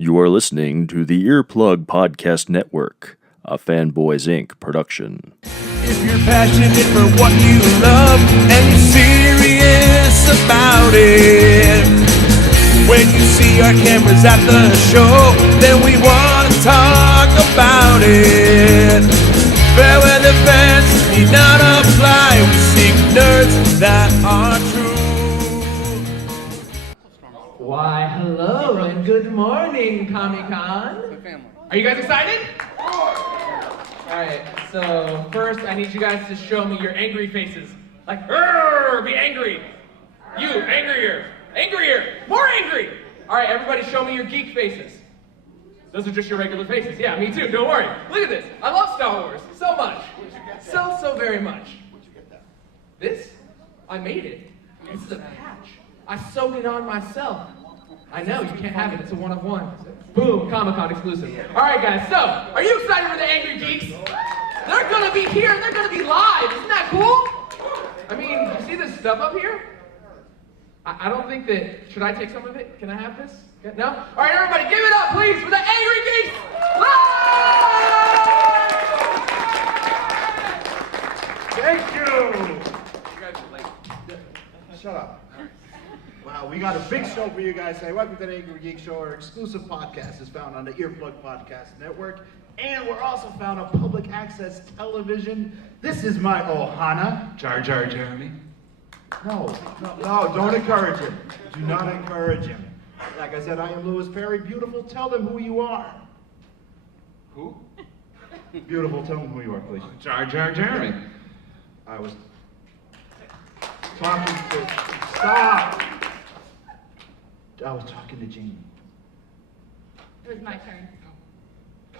You are listening to the Earplug Podcast Network, a Fanboys Inc. production. If you're passionate for what you love and you're serious about it, when you see our cameras at the show, then we want to talk about it. Fair weather fans need not apply. We seek nerds that are true. Why, hello and good morning, ComiCONN. Are you guys excited? Alright, so first I need you guys to show me your angry faces. Like, be angry. You, angrier. Angrier. More angry. Alright, everybody show me your geek faces. Those are just your regular faces. Yeah, me too, don't worry. Look at this. I love Star Wars so much. So very much. This? I made it. This is a patch. I sewed it on myself. I know, you can't have it. It's a one of one. Boom, ComiCONN exclusive. All right, guys, so, are you excited for the Angrygeeks? They're gonna be here, and they're gonna be live. Isn't that cool? I mean, you see this stuff up here? I don't think that, should I take some of it? Can I have this? No? All right, everybody, give it up, please, for the Angrygeeks live! Thank you! You guys are late. Shut up. Wow, we got a big show for you guys today. Welcome to the Angry Geek Show. Our exclusive podcast is found on the Earplug Podcast Network. And we're also found on public access television. This is my Ohana. Jar Jar Jeremy. No, don't encourage him. Do not encourage him. Like I said, I am Louis Perry. Beautiful, tell them who you are. Who? Beautiful, tell them who you are, please. Jar Jar Jeremy. I was talking to... Stop! I was talking to Jamie. It was my turn. Go.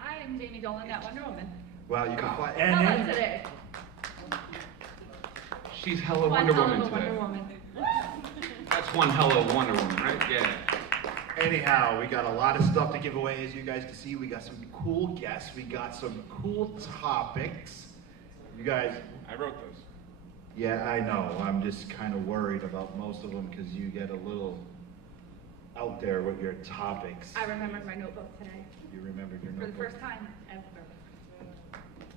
I am Jamie Dolan, that Wonder Woman. Wow, you can fly. How about today? She's hella One Wonder hell Woman of a today. Wonder Woman. That's one hella Wonder Woman, right? Yeah. Anyhow, we got a lot of stuff to give away, as you guys can see. We got some cool guests. We got some cool topics. You guys... I wrote those. Yeah, I know. I'm just kind of worried about most of them because you get a little out there with your topics. I remembered my notebook today. You remembered your For the notebook? first time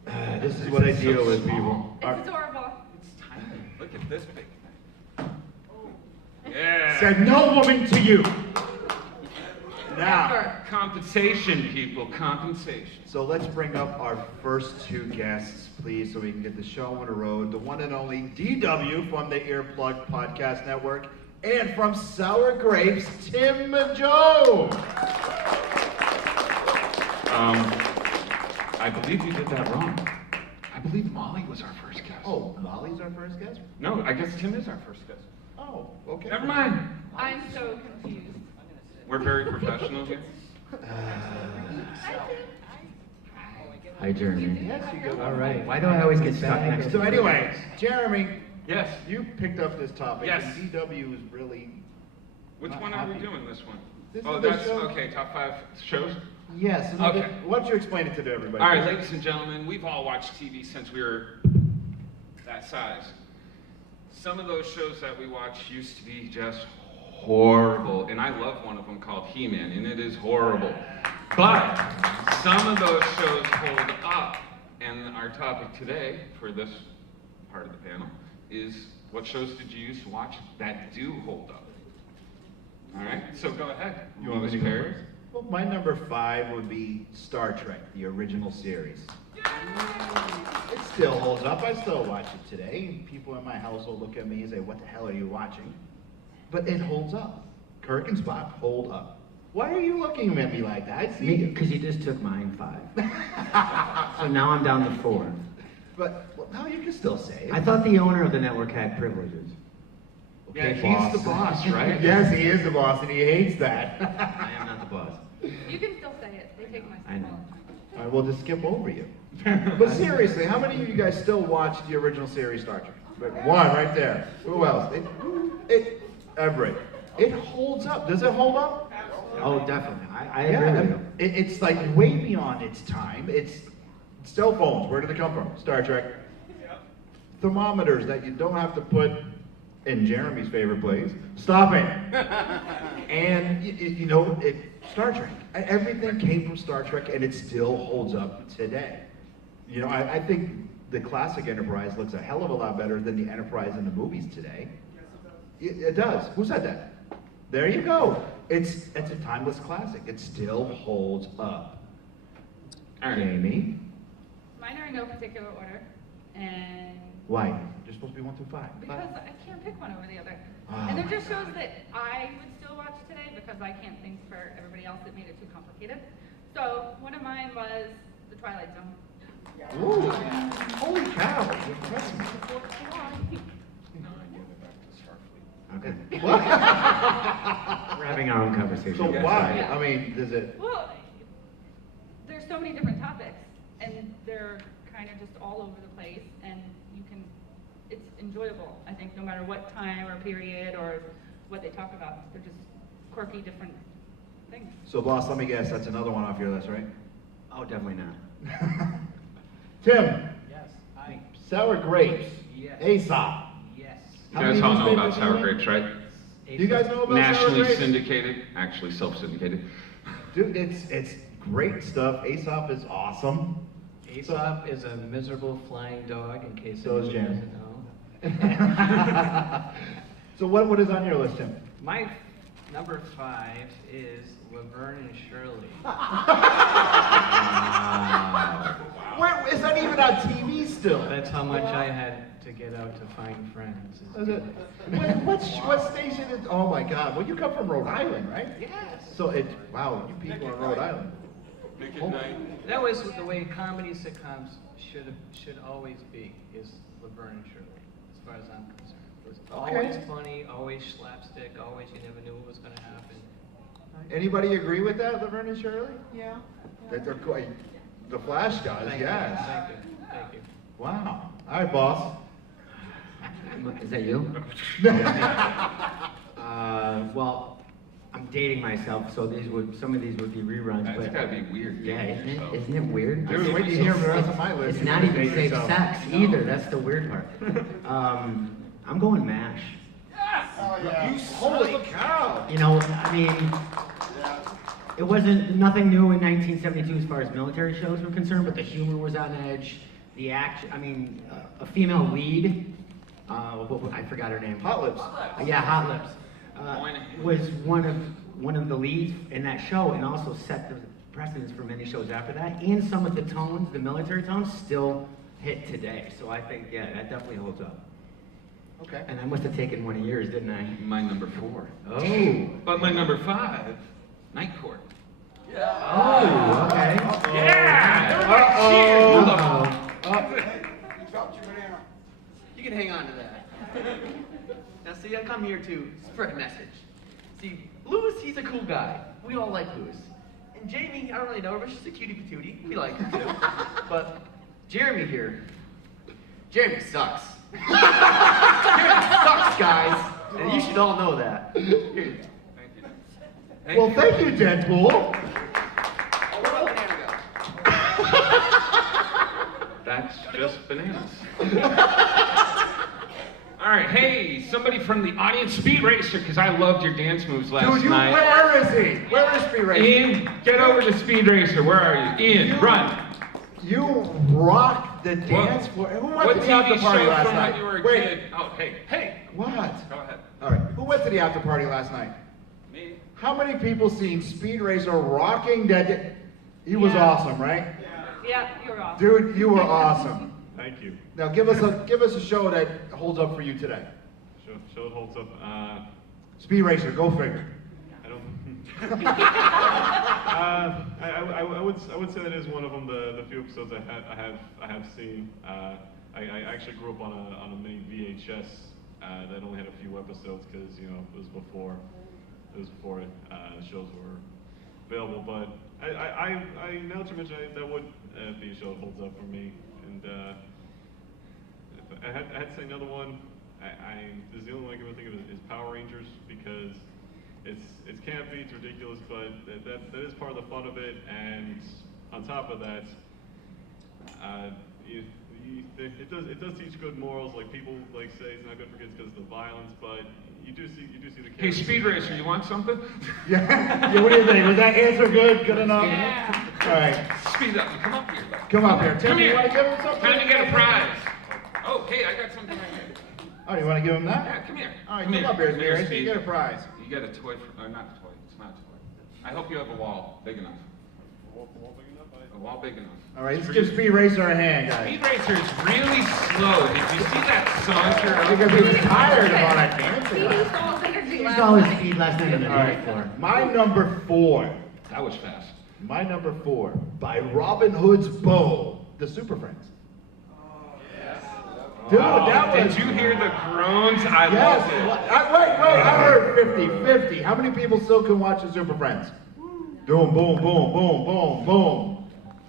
ever. This is what I deal with, people. It's adorable. It's tiny. Look at this big thing. Yeah. Said no woman to you. Now, Ever. Compensation, people. Compensation. so let's bring up our first two guests, please, so we can get the show on the road. The one and only DW from the Earplug Podcast Network, and from Sour Grapes, Tim Joe. I believe you did that wrong. I believe Molly was our first guest. Oh, Molly's our first guest? No, I guess Tim is our first guest. Oh, okay. Never mind. I'm so confused. We're very professional here. Hi, Jeremy. Yes, you go. All right. Why do I always get stuck next to So you? anyway, Jeremy, Yes. you picked up this topic. Yes. And DW is really... Which Not one are we happy. doing this one? This Oh, is the that's, show. okay, top 5 shows? Yes. Okay. Why don't you explain it to everybody? All right, ladies and gentlemen, we've all watched TV since we were that size. Some of those shows that we watch used to be just horrible, and I love one of them called He-Man, and it is horrible. But some of those shows hold up, and our topic today for this part of the panel is what shows did you used to watch that do hold up? All right, so go ahead. You want me to go Perry? first? Well, my number 5 would be Star Trek, the original series. It still holds up. I still watch it today. People in my household look at me and say, "What the hell are you watching?" But it holds up. Kirk and Spock hold up. Why are you looking at me like that? I see you. Because you just took mine 5. So now I'm down to 4. But well, no, you can still say it. I thought the owner of the network had privileges. Yeah, he's the boss, right? Yes, he is the boss, and he hates that. I am not the boss. You can still say it. They take my I know. All right, we'll just skip over you. But seriously, how many of you guys still watch the original series Star Trek? Like, one right there. Who else? Everett. It holds up. Does it hold up? Oh, definitely. I agree with you. It's like way beyond its time. It's cell phones. Where did they come from? Star Trek. Thermometers that you don't have to put in Jeremy's favorite place. Stop it. And you know, Star Trek. Everything came from Star Trek, and it still holds up today. You know, I think the classic Enterprise looks a hell of a lot better than the Enterprise in the movies today. It does. Who said that? There you go. It's a timeless classic. It still holds up. All right. Jamie? Mine are in no particular order, and Why? You're supposed to be 1 through 5. because I can't pick one over the other. Oh And they're my just shows God. that I would still watch today because I can't think for everybody else that made it too complicated. So one of mine was The Twilight Zone. Ooh. Holy cow. Impressive. Okay. What? We're having our own conversation. So why? Yeah. I mean, does it... Well, there's so many different topics, and they're kind of just all over the place, and it's enjoyable, I think, no matter what time or period or what they talk about. They're just quirky, different things. So, boss, let me guess, that's another one off your list, right? Oh, definitely not. Tim, Yes, I, sour grapes. Yes. Aesop. yes. You guys all know about sour grapes, right? You guys know about sour Nationally grapes? syndicated, actually self-syndicated. Dude, it's great stuff. Aesop is awesome. Aesop is a miserable flying dog, in case So is anyone Jan. doesn't know. So what is on your list, Tim? My number 5 is Laverne and Shirley. Where, is that even on TV still? That's how much I had to get out to find friends. Is it? What station is? Oh my God! Well, you come from Rhode Island, right? Yes. So it's wow. You people in Rhode Island. That was the way comedy sitcoms should always be, is Laverne and Shirley, as far as I'm concerned. It was always funny, always slapstick, always you never knew what was going to happen. Anybody agree with that, Laverne and Shirley? Yeah. That they're quite. The Flash guys, Thank yes. you, thank you, thank you. Wow. All right, boss. Is that you? Well, I'm dating myself, so some of these would be reruns. That's but gotta be weird. yeah, dating yourself. isn't it weird? Dude, wait till you hear the rest of my list. It's not even Date safe yourself. sex either. That's the weird part. I'm going MASH. Holy cow! You know, I mean, it wasn't nothing new in 1972 as far as military shows were concerned, but the humor was on edge. The action, I mean, a female lead, I forgot her name. Hot Lips. Yeah, Hot Lips. Was one of the leads in that show, and also set the precedence for many shows after that. And some of the tones, the military tones, still hit today. So I think, yeah, that definitely holds up. Okay. And I must have taken one of yours, didn't I? My number 4. Oh. But my number 5, Night Court. Oh, okay. Yeah! You can hang on to that. Now see, I come here to spread a message. See, Lewis, he's a cool guy. We all like Lewis. And Jamie, I don't really know her, but she's a cutie patootie. We like her too. But Jeremy here, Jeremy sucks. Jeremy sucks, guys. And you should all know that. Here. Thank Well, you. thank you, Deadpool. Oh, where did the banana go? That's just bananas. All right, hey, somebody from the audience, Speed Racer, because I loved your dance moves last Dude, night. where is he? Where is Speed Racer? Ian, get over to Speed Racer. Where are you? Ian, run. You rock the dance floor. Who went What to the after TV party show last from night? when you were a Wait. kid? Oh, hey. What? Go ahead. All right. Who went to the after party last night? Me. How many people seen Speed Racer rocking that? He was Yeah. awesome, right? Yeah, you're off. Dude, you were awesome. Thank you. Now give us a show that holds up for you today. Show holds up. Speed Racer, go figure. I don't. I would say that is one of them. The few episodes I have seen. I actually grew up on a mini VHS that only had a few episodes because it was before shows were available. But I now that you mention it, that would be a show that holds up for me. And if I had to say another one. This is the only one I can think of is Power Rangers because it's campy, it's ridiculous, but that is part of the fun of it. And on top of that, it does teach good morals. Like people like say it's not good for kids because of the violence, but you do see the kids. Hey, Speed Racer, you want something? Yeah. What do you think? Was that answer good? Good enough? Yeah. All right. Speed up. Come up here. Come up here. Tim, Come you here. want to give him something? Time to get a prize. Oh, hey, I got something right here. Oh, you want to give him that? Yeah, come here. All right, come up here, Speed. You get a prize. You get a toy, not a toy. It's not a toy. I hope you have a wall big enough. A wall big enough. All right, let's give Speed Racer a hand, guys. Speed Racer is really slow. Did you see that saunter? Because he was tired of all that dancing. He saw his speed last night on the All dance right, floor. my number 4. That was fast. My number 4 by Robin Hood's Bow, The Super Friends. Dude, that was... Did you hear the groans? I Yes. loved it. Wait, I heard 50-50. How many people still can watch The Super Friends? Boom, boom, boom, boom, boom, boom.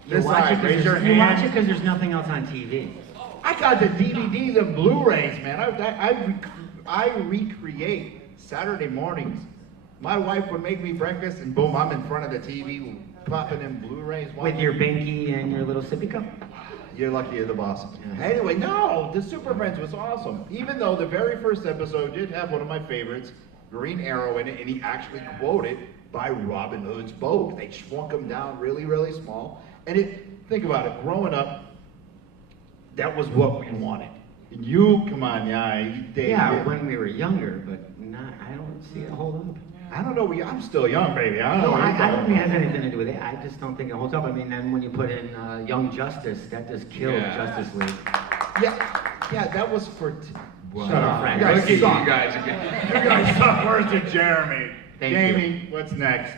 This side, raise your You watch it hand. because there's nothing else on TV. I got the DVDs and Blu-rays, man. I recreate Saturday mornings. My wife would make me breakfast, and boom, I'm in front of the TV, popping in Blu-rays. With your binky and your little sippy cup? You're lucky you're the boss. Anyway, no, The Super Friends was awesome. Even though the very first episode did have one of my favorites, Green Arrow, in it, and he actually quoted by Robin Hood's boat. They shrunk him down really, really small. And think about it, growing up, that was what we wanted. And you, come on, Dave. Yeah, when we were younger, but I don't see it hold up. I don't know, I'm still young, baby. I don't know. I don't think it has anything to do with it. I just don't think it holds up. I mean, then when you put in Young Justice, that just killed Justice League. Yeah, that was for... Shut up, Frank. You guys Look at suck. you guys again. You guys suck worse than Jeremy. Thank Jamie, what's next?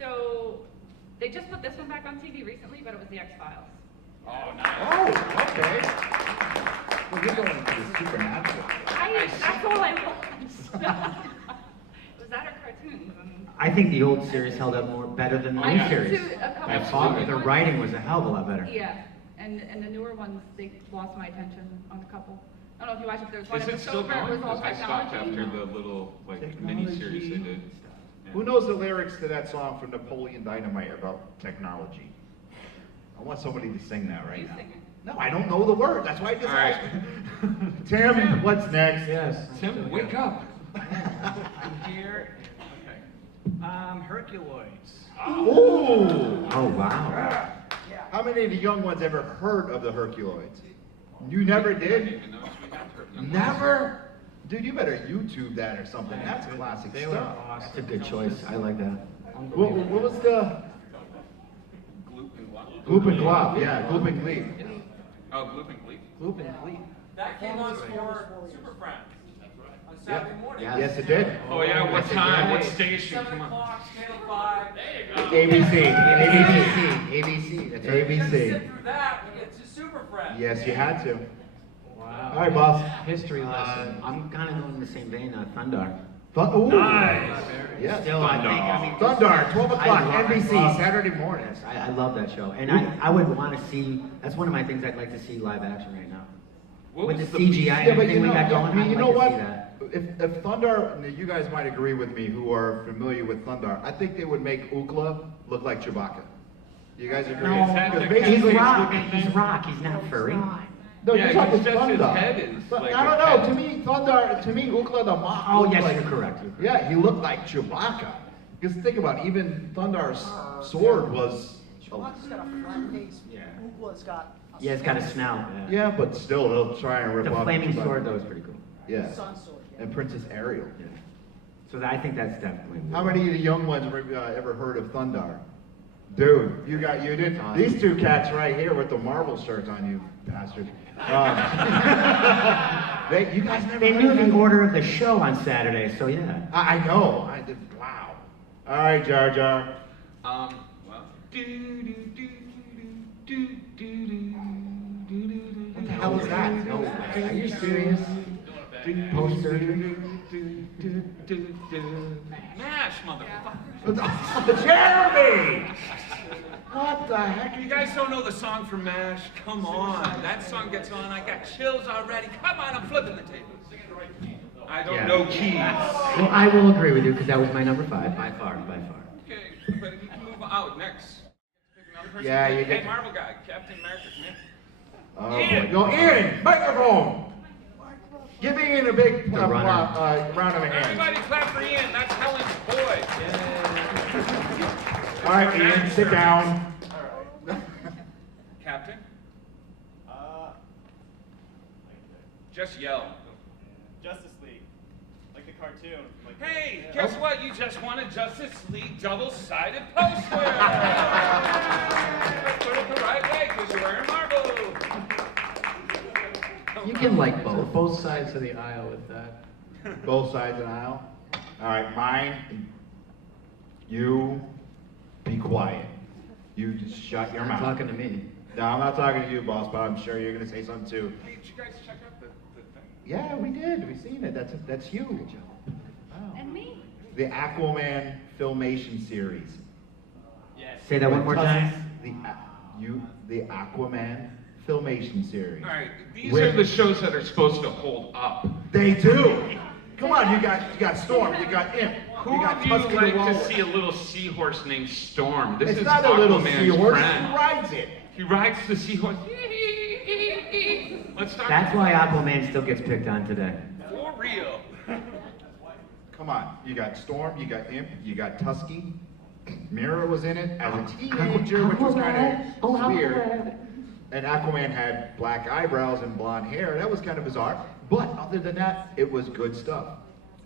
So, they just put this one back on TV recently, but it was The X-Files. Oh, nice. Oh, okay. Well, you're going to the supernatural. That's all I watched. It was that or cartoons? And I think the old series held up better than the I new did series. too, a couple By of far, them. the writing was a hell of a lot better. Yeah, and the newer ones, they lost my attention on a couple. I don't know if you watched it, there was one Is it still episode where going? it was all Because I stopped technology. after the little mini-series they did. Who knows the lyrics to that song from Napoleon Dynamite about technology? I want somebody to sing that right now. Sing it. No, I don't know the word. That's why I just All right. asked. Tim, what's next? Yes. Tim, wake up. I'm here. Okay. Herculoids. Ooh! Oh, wow. How many of the young ones ever heard of the Herculoids? You never did? Even notice we got her. Never? Dude, you better YouTube that or something. That's classic They were stuff. awesome. That's a good choice. I like that. What was the... Gloop and Glop. Gloop and Glop, yeah, Gloop and Gleep. Oh, Gloop and Gleep. Gloop and Gleep. That came on for Super Friends on Saturday morning. Yeah. Yes, it did. Oh, yeah, what Yes, it time? did. What station? 7 Come on. o'clock, Channel 5. There you go. ABC. ABC. That's We're gonna ABC. sit through that and get to Super Friends. Yes, you had to. Wow. All right, boss. History lesson. I'm kind of going in the same vein, Thundar. Ooh. Nice. Yes. Still, I think, I mean... Thundar, 12 I o'clock, love- NBC, I love- Saturday morning. Yes, I love that show. And I would want to see, that's one of my things I'd like to see live action right now. What With was the the CGI Yeah, and but everything we got going, I mean, I'd you like know to what? see that. If Thundar, you guys might agree with me who are familiar with Thundar, I think they would make Ookla look like Chewbacca. You guys agree? No, Because he's basically- rock. He's rock. He's not furry. No, Yeah, you're talking it's just his Thundar. head is But like I don't a know. head. To me, Ookla the Mach. Oh, looked yes, like, you're correct. Yeah, he looked like Chewbacca. Because think about it, even Thundar's sword was. Chewbacca's got a flat face. Yeah. Oogla's got a Yeah, it's got a snout. Yeah, but still, they'll try and rip The off. flaming Chewbacca. sword, though, is pretty cool. Yeah. sun sword. Yeah. And Princess Ariel. Yeah. So I think that's definitely... How many of the young ones ever heard of Thundar? Dude, you did. These two cats right here with the Marvel shirts on, you bastard. You guys never. They knew the order of the show on Saturday, so yeah. I know. I did. Wow. All right, Jar Jar. Well. What the hell is that? No, are you serious? Post-surgery? MASH, motherfucker. Jeremy! What the heck? You guys don't know the song from MASH? Come on. That song gets on. I got chills already. Come on, I'm flipping the table. I don't know keys. Well, I will agree with you because that was my number 5 by far. Okay, but you can move out next. Pick another person. Yeah, you Hey, get- Marvel guy, Captain America, come here. Oh boy. Go, Ian, microphone. Give Ian a big round of a hand. Everybody clap for Ian. That's Helen's boy. All right, Ian, sit down. Captain? Just yell. Justice League. Like the cartoon. Like Hey, guess what? You just won a Justice League double-sided poster! Put it the right way, because you're wearing marble. You can like both. Both sides of the aisle with that. Both sides of the aisle. All right, mine. You be quiet. You just shut your mouth. Talking to me. No, I'm not talking to you, boss, but I'm sure you're going to say something too. Hey, did you guys check out the thing? Yeah, we did. We seen it. That's you. Wow. And me. The Aquaman Filmation series. Yes. Say that one more time. The Aquaman Filmation series. All right, these are the shows that are supposed to hold up. They do. Come on, you got Storm, you got Imp, Who you got of you Tusky the like to Walrus. see a little seahorse named Storm? This It's is not a little Aquaman's seahorse. friend. He rides it. He rides the seahorse. Let's start. That's why Aquaman still gets picked on today. For real. Come on, you got Storm, you got Imp, you got Tusky. Mira was in it as a teenager, which was kind of weird. And Aquaman had black eyebrows and blonde hair. That was kind of bizarre. But other than that, it was good stuff.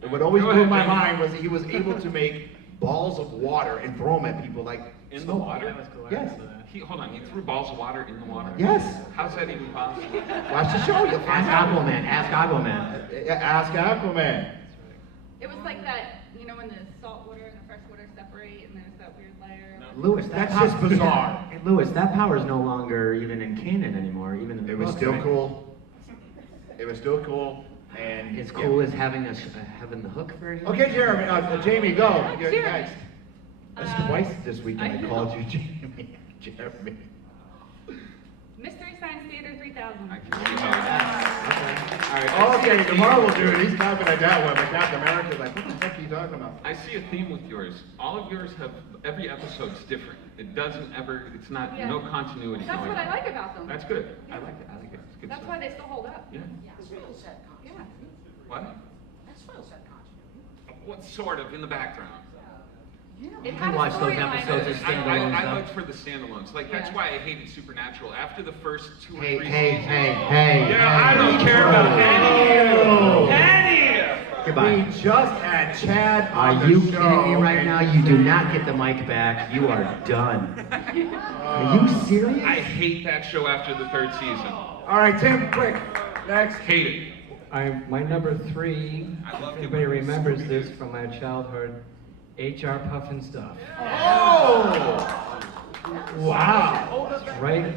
And what always blew my mind was he was able to make balls of water and throw them at people like In the snow. water? That was cool. I Yes. remember that. Hold on, he threw balls of water in the water? Yes. How's that even possible? Watch the show. You'll find Ask out. Aquaman. Ask Aquaman. Ask Aquaman. It was like that, you know, when the salt water and the fresh water separate and there's that weird layer. Lewis, That's just bizarre. Hey, Lewis, that power is no longer even in canon anymore. Even in the It was books, still right? cool. It was still cool. And As cool as having having the hook version. Okay, Jeremy, Jamie, go. You're Sure. next. That's twice this weekend I called you Jamie. Jeremy. Mystery Science Theater 3000. Okay, the Marvel dude, he's clapping at that one, but Captain America's like, what the heck are you talking about? I see a theme with yours. All of yours have, every episode's different. It doesn't ever, it's not, Yeah. no continuity That's going what I on. like about them. That's good. I like it. I like it. It's good That's stuff. why they still hold up. Yeah. That's real set Yeah. continuity. What? That's real set continuity. What sort of in the background? It can had a watch those storyline. episodes as standalone I stuff. looked for the standalones. Like, that's why I hated Supernatural. After the first 2 or 3 Hey, seasons. hey. I don't care about any of you. Any of you. Goodbye. We just had Chad on Are the you show, kidding me right and now? You do not get the mic back. You are done. Are you serious? I hate that show after the 3rd season. All right, Tim, quick. Next. Hate it. My number 3, I love if it anybody when you remembers Scooby-Doo. this from my childhood, HR Puffin Stuff. Oh! Wow. Right?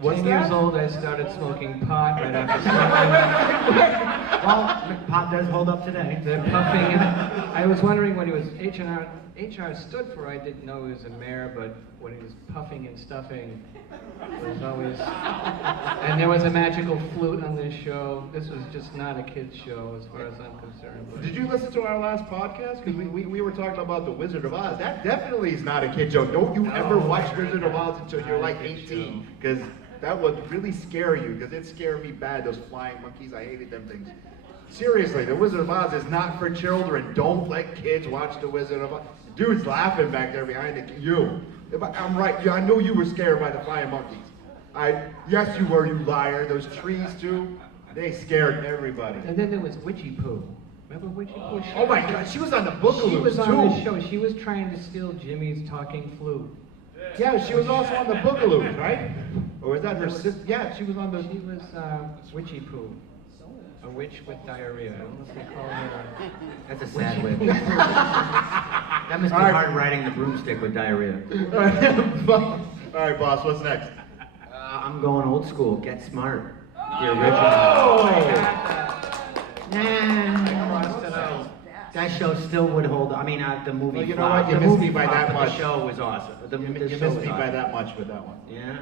What's 10 years that? old, I started smoking pot right after smoking. Well, pot does hold up today. The puffing, and I was wondering what he was, HR stood for, I didn't know he was a mayor, but when he was puffing and stuffing, it was always, and there was a magical flute on this show. This was just not a kid's show as far as I'm concerned. But Did you listen to our last podcast? Because we were talking about the Wizard of Oz. That definitely is not a kid show. Don't you ever watch Wizard of Oz until you're like 18. Because that would really scare you. Because it scared me bad, those flying monkeys. I hated them things. Seriously, the Wizard of Oz is not for children. Don't let kids watch the Wizard of Oz. Dude's laughing back there behind the you. I'm right. Yeah, I knew you were scared by the flying monkeys. Yes, you were, you liar. Those trees too, they scared everybody. And then there was Witchy Poo. Remember Witchy Poo? Oh my God, she was on the Boogaloo She was too. on the show. She was trying to steal Jimmy's talking flute. Yeah, she was also on the Boogaloo, right? Or was that her sister? Yeah, she was on the. She was Witchy Poo. A witch with diarrhea. I don't know if they call her. That's a sad witch. That must be hard riding the broomstick with diarrhea. All right, boss, what's next? I'm going old school. Get Smart. The Oh! original. That show still would hold. I mean, the movie. Well, you know flopped. what? You The missed movie me by flopped, that but much. The show was awesome. The You show missed was me by awesome. that much with that one. Yeah.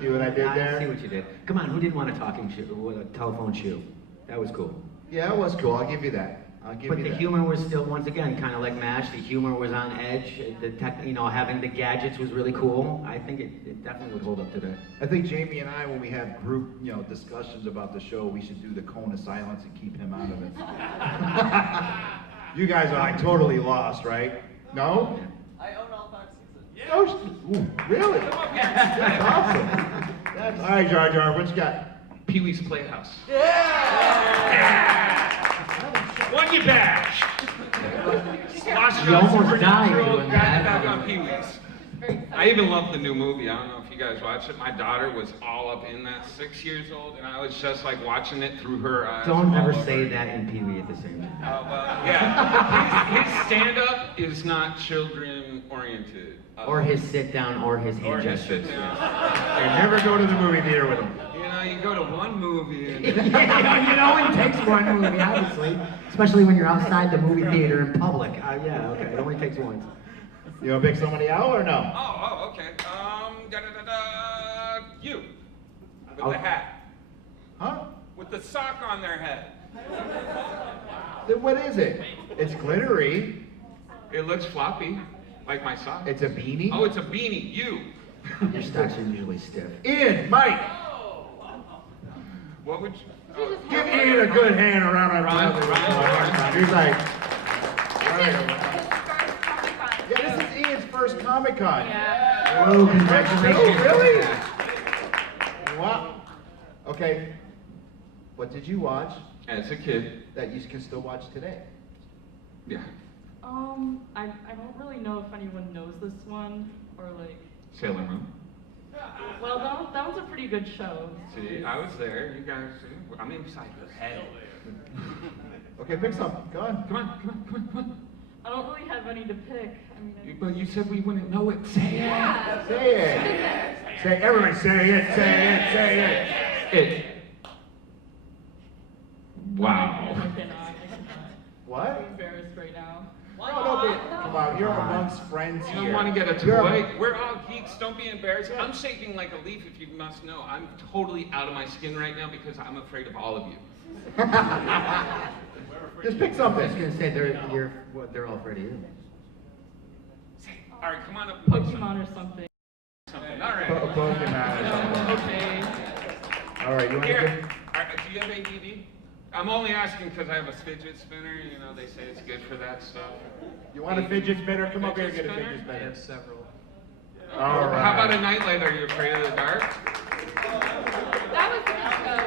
See what I did there? I see what you did. Come on, who didn't want a talking shoe, with a telephone shoe? That was cool. Yeah, it was cool. I'll give you that. I'll give But you the that. humor was still, once again, kind of like MASH. The humor was on edge. The tech, having the gadgets was really cool. I think it definitely would hold up today. I think Jamie and I, when we have group, discussions about the show, we should do the cone of silence and keep him out of it. You guys are like totally lost, right? No? I own all 5 seasons. Oh, ooh, really? That's awesome. All right, Jar Jar, what you got? Pee-wee's Playhouse. Won your badge. Lost You almost Supernatural, died doing got that. back on Pee-wee's. I even love the new movie. I don't know if you guys watched it. My daughter was all up in that, 6 years old, and I was just like watching it through her eyes. Don't all ever over. say that in Pee Wee at the same time. Well, yeah. His stand-up is not children-oriented. Or his sit down, or his hand Or his gestures. sit-down. And never go to the movie theater with him. You go to one movie and... It takes one movie, obviously. Especially when you're outside the movie theater in public. Yeah, okay, it only takes one. You want to pick somebody out or no? Oh, okay. You. With the hat. Huh? With the sock on their head. Then what is it? It's glittery. It looks floppy, like my sock. It's a beanie? Oh, it's a beanie. You. Your stocks are usually stiff. Ian, Mike. What would you... Give Ian a good hand around our Ryan. He's like, This is his first ComiCON. yeah, this is Ian's first Comic-Con. Yeah. Oh, congratulations. Oh, really? Wow. Okay. What did you watch As a kid. that you can still watch today? Yeah. I don't really know if anyone knows this one, or like... Sailor Moon. Well, that one's a pretty good show. See, I was there. You guys, I'm inside your head. Okay, pick something. Go on. Come on. I don't really have any to pick. I mean, But you said we wouldn't know it. Say it. Yeah. Say it. Say, everybody say it, say it, say it. It. Wow. I cannot. What? I'm embarrassed right now. No, don't be, come on, you're amongst friends You here. don't want to get a You're- toy? We're all geeks. Don't be embarrassed. I'm shaking like a leaf, if you must know. I'm totally out of my skin right now because I'm afraid of all of you. Just pick I something. was gonna say they're all afraid of you. All right, come on up. Pokemon or something. Something. All right. Pokemon. Okay. All right, you want to Here. do? Do you have ADD? I'm only asking because I have a fidget spinner. They say it's good for that stuff. You want a fidget spinner? Come up here and get a Fidget fidget I spinner. have several. All right. How about a nightlight? Are you afraid of the dark? That was a good show.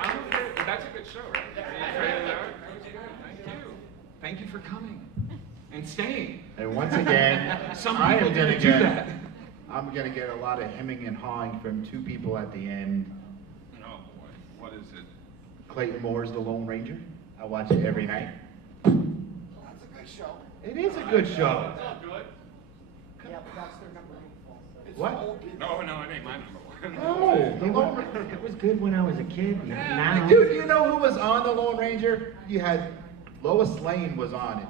I'm afraid. That's a good show, right? Are you afraid of the dark? Thank you. Thank you for coming and staying. And once again, Some I people am gonna didn't do that. I'm gonna get a lot of hemming and hawing from two people at the end. Oh boy, what is it? Clayton Moore's The Lone Ranger. I watch it every night. That's a good show. It is a good show. Yeah, but that's their number 1. It's What? for old people. No, it ain't my number one. No, The Lone Ranger. It was good when I was a kid. Now, Dude, you know who was on The Lone Ranger? You had Lois Lane was on it.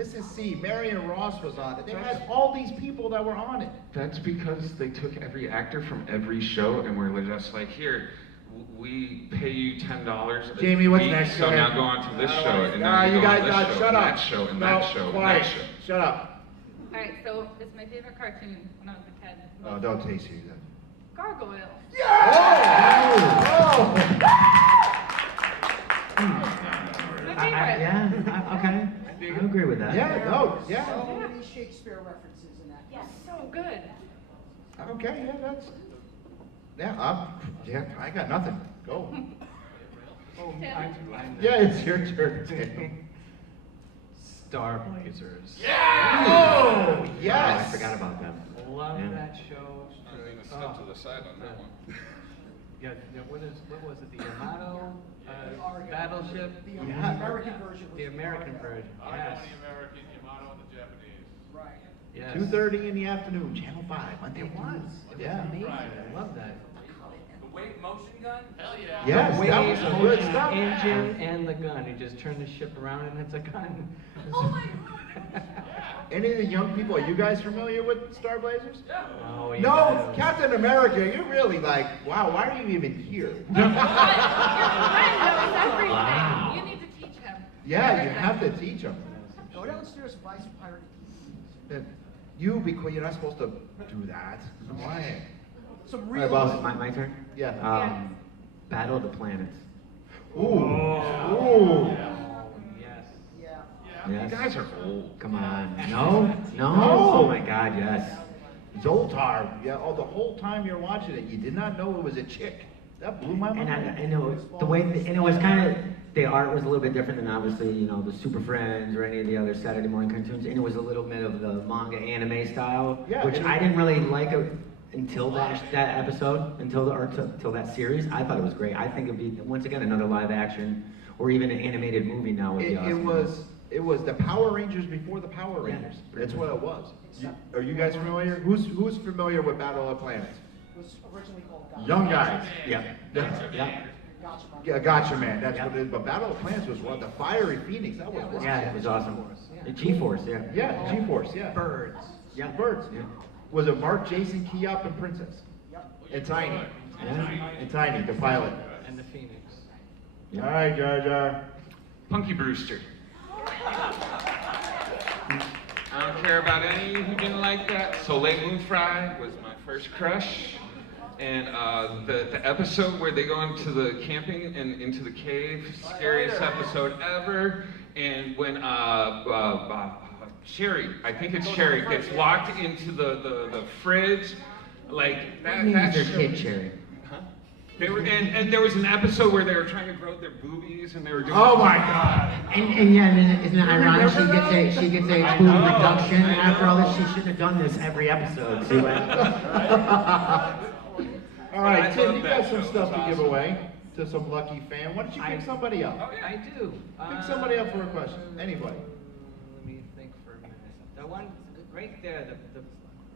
Mrs. C, Marion Ross was on it. They had all these people that were on it. That's because they took every actor from every show and were just like, here, we pay you $10 a Jamie, what's week, next? so Go now ahead. go on to this show, and Nah, now you go guys, on this show, shut and up. that show, and No, that show, and quiet. that show. Shut up. All right, so it's my favorite cartoon when I was a kid. Oh, don't taste you then. Gargoyle. My favorite. okay. I agree with that. Yeah, no, yeah. So many Shakespeare references in that. Yes, so good. Okay, yeah, that's. Yeah, I got nothing. Go. Yeah, it's your turn, Tim. Star Blazers. Oh, yes. I forgot about them. Love Yeah. that show. I'm going to step to the side on that one. Yeah, what was it? The Yamato battleship? The Yeah. American version was The American version. Yes. American, Yamato, and the Japanese. Right. Yes. 2:30 in the afternoon, Channel 5, Monday It morning. was. It was Yeah. amazing. I love that. The wave motion gun? Hell yeah. Yes, The that wave, was some the good motion stuff. engine and the gun. You just turn the ship around and it's a gun. Oh my God. Any of the young people, are you guys familiar with Star Blazers? Oh, you No, know. Captain America, you're really like, wow, why are you even here? Your friend knows everything. Wow. You need to teach him. Yeah, you have to teach them. Go downstairs and buy some pirate keys. You're not supposed to do that. Why? Some All real. right, boss. My turn? Yeah. Battle of the Planets. Ooh. Ooh. Yes. Yeah. Yes. You guys are old. Come on. No? No. Oh my God, yes. Zoltar. Yeah. Oh, the whole time you're watching it, you did not know it was a chick. That blew my mind. And I know the way, and it was kind of, the art was a little bit different than obviously, you know, the Super Friends or any of the other Saturday morning cartoons, and it was a little bit of the manga anime style, Yeah, which I didn't really like until that episode, until that series. I thought it was great. I think it'd be, once again, another live action or even an animated movie now would be awesome. It was the Power Rangers before the Power Rangers. That's what it was. Are you guys familiar? Who's familiar with Battle of the Planets? It was originally called Gotcha. Young guys. Yeah. Gotcha. Yeah, Gotcha Man. That's what it is. But Battle of the Planets was one. The Fiery Phoenix. That was one. Yeah, it was awesome. The G-Force, yeah. Yeah, G-Force. Yeah. Birds. Yeah. Birds. Yeah. Was it Mark, Jason, Keop, and Princess? Yep. And Tiny. Yeah. And Tiny, the pilot. And the Phoenix. Yeah. All right, Jar Jar. Punky Brewster. I don't care about any who didn't like that. Soleil Moon Fry was my first crush. And the episode where they go into the camping and into the cave, scariest episode ever. And when Sherry, I think it's Sherry, gets locked into the fridge, like that. That's That their kid, Cherry. Huh? They were, and there was an episode where they were trying to grow their boobies, and they were doing. Oh my God! And yeah, and isn't it ironic? She gets a boob reduction after all this. She should have done this every episode. See what? All right, I Tim, love you that got some show. stuff It's to give awesome. away to some lucky fan. Why don't you pick somebody up? Oh, yeah, I do. Pick somebody up for a question. Anybody. Let me think for a minute. The one right there,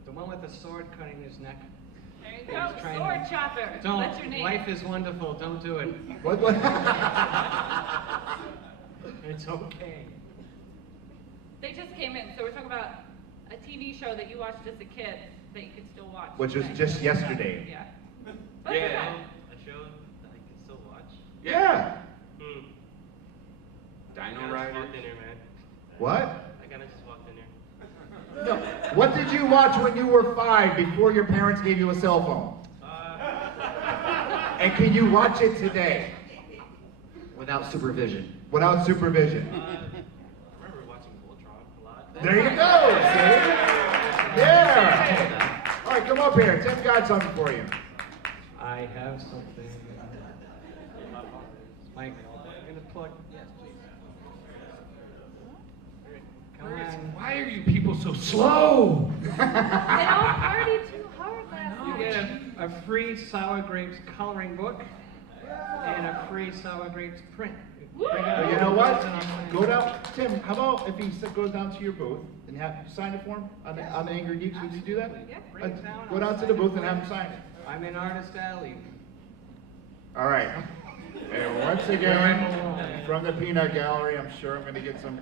the one with the sword cutting his neck. There you He's go, trying sword to- chopper. Don't. That's your name. Life is wonderful. Don't do it. What? It's okay. They just came in, so we're talking about a TV show that you watched as a kid that you could still watch. Which was today. just yesterday. Yeah. What's Yeah. it called? A show that I can still watch. Yeah. Dino Riders. Dinner, man. What? I gotta just walk in here. No. What did you watch when you were 5 before your parents gave you a cell phone? And can you watch it today? Without supervision. Without supervision. I remember watching Voltron a lot. There you go, see? Yeah. All right, come up here. Tim got something for you. I have something. Mike, I'm gonna plug. Yes, please. Come on. Why are you people so slow? They all partied too hard last You night. get a free Sour Grapes coloring book and a free Sour Grapes print. Bring it Well, you up. know what? It's on Go down, Tim. How about if he goes down to your booth and have sign it for him on the Angry Geeks? Would you do that? Yeah, bring it down. Go down to the booth and have him sign it. I'm in Artist Alley. All right. And once again, from the Peanut Gallery, I'm sure I'm going to get some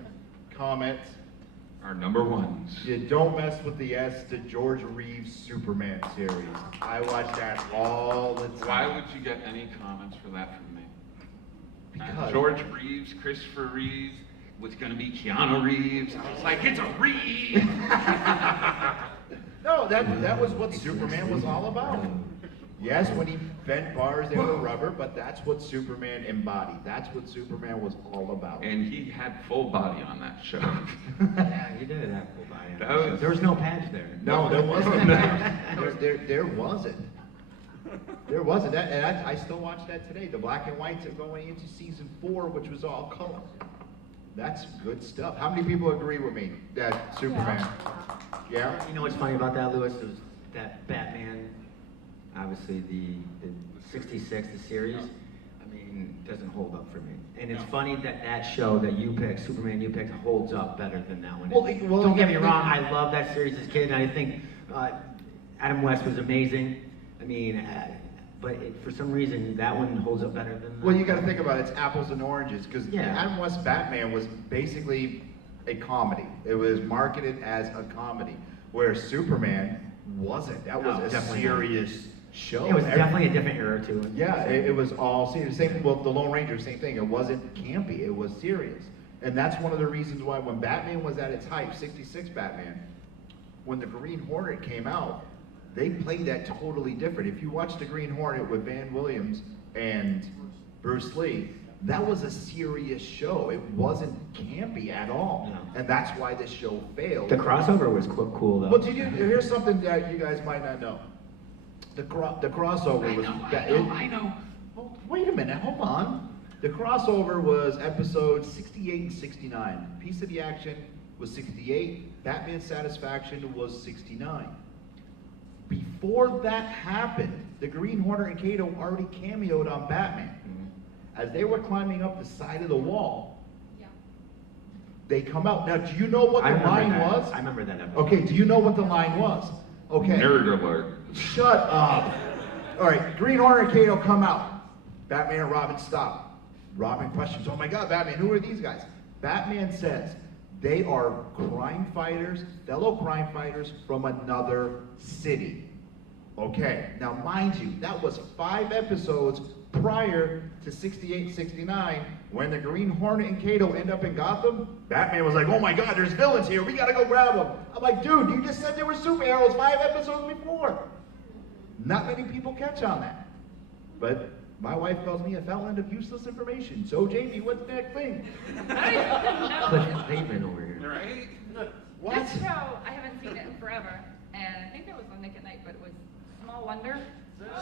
comments. Our number ones. You don't mess with the S to George Reeves Superman series. I watch that all the time. Why would you get any comments for that from me? Because George Reeves, Christopher Reeves, was going to be Keanu Reeves. I was like, it's a Reeves! No, that was what Superman was all about. Yes, when he bent bars, they were rubber, but that's what Superman embodied. That's what Superman was all about. And he had full body on that show. Yeah, he did have full body. That was- There was no patch there. No, there wasn't. There wasn't. There wasn't. That, and I still watch that today. The black and whites are going into season 4, which was all color. That's good stuff. How many people agree with me that Superman? Yeah? You know what's funny about that, Lewis? Is that Batman, obviously the 66, the series, I mean, doesn't hold up for me. And it's funny that that show that you picked, Superman you picked, holds up better than that one. Well, Don't get me wrong, I love that series as a kid, and I think Adam West was amazing. I mean, but for some reason, that one holds up better than. Well, you got to think about it. It's apples and oranges because Yeah. Adam West Batman was basically a comedy. It was marketed as a comedy, where Superman wasn't. That was No, a definitely not. serious show. It was definitely a different era too. Yeah, it was all serious. Same with the Lone Ranger, same thing. It wasn't campy. It was serious. And that's one of the reasons why when Batman was at its height, 66 Batman, when the Green Hornet came out, they played that totally different. If you watch the Green Hornet with Van Williams and Bruce Lee, that was a serious show. It wasn't campy at all. No. And that's why this show failed. The crossover was cool though. Well, here's something that you guys might not know. The crossover was... I know. Well, wait a minute, hold on. The crossover was episodes 68 and 69. Piece of the Action was 68. Batman Satisfaction was 69. Before that happened, the Green Hornet and Kato already cameoed on Batman. As they were climbing up the side of the wall, they come out. Now, do you know what the line was? I remember that episode. Okay, do you know what the line was? Okay. Nerd alert. Shut up. All right, Green Hornet and Kato come out. Batman and Robin stop. Robin questions, oh my God, Batman, who are these guys? Batman says, they are crime fighters, fellow crime fighters from another city. Okay, now mind you, that was 5 episodes prior to 68, 69, when the Green Hornet and Kato end up in Gotham. Batman was like, oh my God, there's villains here, we gotta go grab them. I'm like, dude, you just said there were superheroes 5 episodes before. Not many people catch on that. But my wife calls me a fountain of useless information. So, Jamie, what's the next thing? Cliff Bateman over here. Right? What? This show, I haven't seen it in forever, and I think it was on Nick at Night, but it was Small Wonder.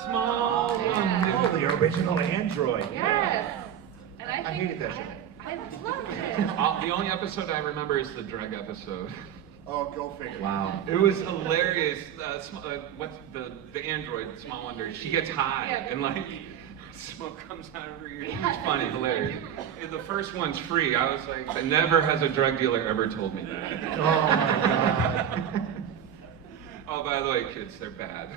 Small Wonder. Oh, the original android. Yes. And I hated that show. I loved it. The only episode I remember is the drug episode. Oh, go figure. Wow. It was hilarious. What's the android, Small Wonder? She gets high and like smoke comes out of her ears. It's funny, hilarious. The first one's free. I was like, never has a drug dealer ever told me that. Oh my God. Oh, by the way, kids, they're bad.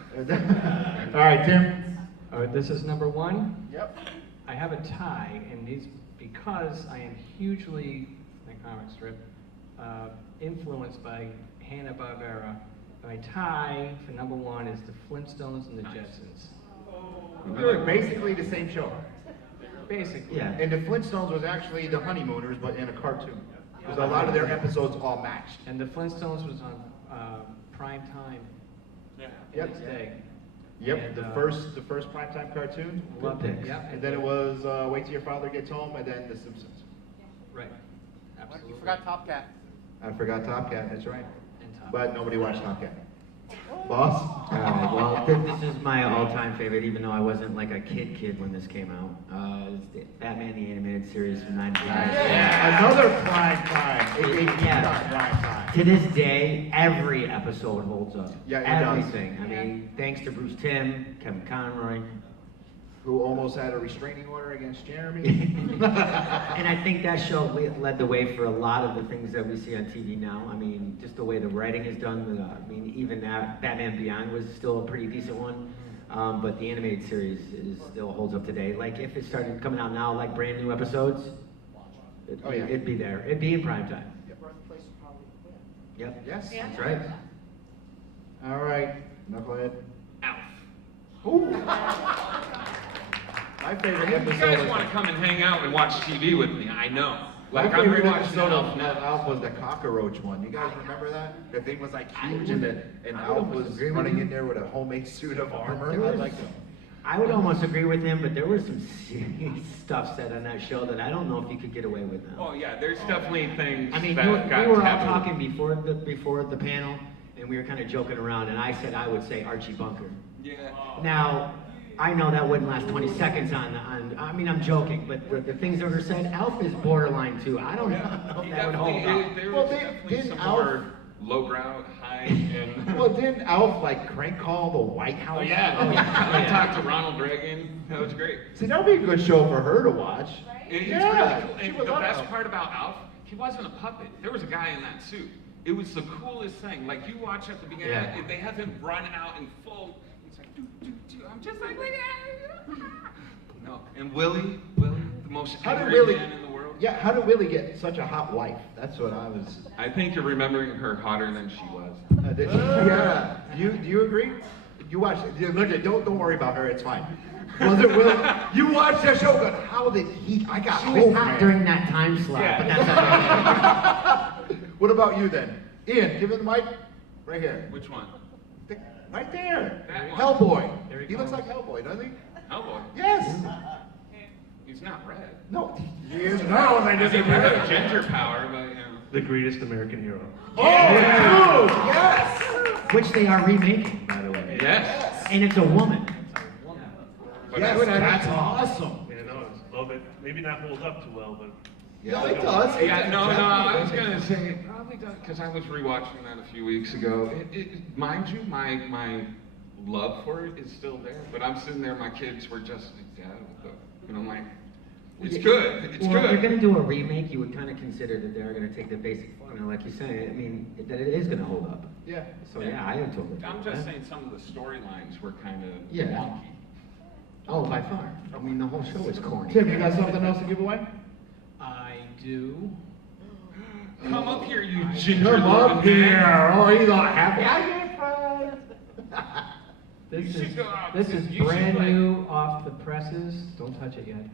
All right, Tim. All right, this is number 1. Yep. I have a tie, and these because I am hugely, my comic strip, influenced by Hanna-Barbera. My tie for number 1 is the Flintstones and the Jetsons. They're basically the same show. Basically. Yeah. And the Flintstones was actually the Honeymooners, but in a cartoon. Because a lot of their episodes all matched. And the Flintstones was on prime time. Yeah. Yep. This day. Yep. And, the first primetime cartoon. Loved it. Yep. And then it was Wait Till Your Father Gets Home, and then The Simpsons. Right. Absolutely. You forgot Top Cat. I forgot Top Cat. That's right. And Top But nobody watched Top Cat. Boss? All right, well, this is my all-time favorite, even though I wasn't like a kid when this came out. It's the Batman the Animated Series from 95. Yeah. Another prime time. Yeah. Prime time. To this day, every episode holds up. Yeah, it does. Everything. I mean, thanks to Bruce Timm, Kevin Conroy. Who almost had a restraining order against Jeremy. And I think that show led the way for a lot of the things that we see on TV now. I mean, just the way the writing is done. I mean, even Batman Beyond was still a pretty decent one. But the animated series still holds up today. Like, if it started coming out now, like brand new episodes, it'd be there. It'd be in prime time. Birthplace would probably win. Yep. Yes. Yeah. That's right. All right. Knucklehead. Alf. Ooh. My favorite You episode guys was want to come and hang out and watch TV with me? I know. my Like I'm favorite rewatching episode Alf of now. Alf was the cockroach one. You guys remember that? The thing was like huge, and Alf almost was agree with running you. in there with a homemade suit of armor. There I was- liked him. I would almost agree with him, but there was some serious stuff said on that show that I don't know if you could get away with now. Oh yeah, there's definitely things I mean, that got we were all taboo. talking before the panel, and we were kind of joking around, and I said I would say Archie Bunker. Yeah. Now, I know that wouldn't last 20 seconds on I mean, I'm joking, but the things that were said, Alf is borderline too. I don't know if that would hold up. There Well, was definitely didn't some Alf- more lowbrow, high, and... Well, didn't Alf like crank call the White House? Oh yeah, I talked to Ronald Reagan. That was great. See, that would be a good show for her to watch. It's Yeah, really cool. she And was the on best Alf. part about Alf, he wasn't a puppet. There was a guy in that suit. It was the coolest thing. Like you watch at the beginning, Yeah. they have him running out in full. It's like, doo, doo, doo. I'm just like, no. And Willie, the most How did angry Willie? man in the world. Yeah, how did Willie get such a hot wife? That's what I was. I think you're remembering her hotter than she was. Yeah. Do you agree? You watch it. Look at don't worry about her. It's fine. Was it Will? You watched that show, but how did he? I got She hope, was hot man. during that time slot, but that's okay. What about you then? Ian, give him the mic. Right here. Which one? Right there. That one. Hellboy. He looks like Hellboy, doesn't he? Hellboy? Yes. He's not red. No, he is now. I just He might have ginger power, but you know. The greatest American hero. Oh, dude, yes. Which they are remaking, by the way. Yes. And it's a woman. Yes, that's awesome. Yeah, no, it's a little bit, maybe not hold up too well, but. Yeah, it does. Yeah, no, I was gonna say it probably does because I was rewatching that a few weeks ago. Mind you, my love for it is still there, but I'm sitting there. My kids were just like, Dad, and I'm like, it's good. It's Well, good. if you're going to do a remake, you would kind of consider that they're going to take the basic formula, like you say. I mean, that it is going to hold up. Yeah. So yeah, I am totally. I'm just saying some of the storylines were kind of Yeah. wonky. Oh, by far. I mean, the whole show is corny. Tim, you got something else to give away? I do. Come up here, you ginger. Come up looking man. here. Oh, he's all happy. I get friends. This You should go out this to- is you should, brand like- new off the presses. Don't touch it yet.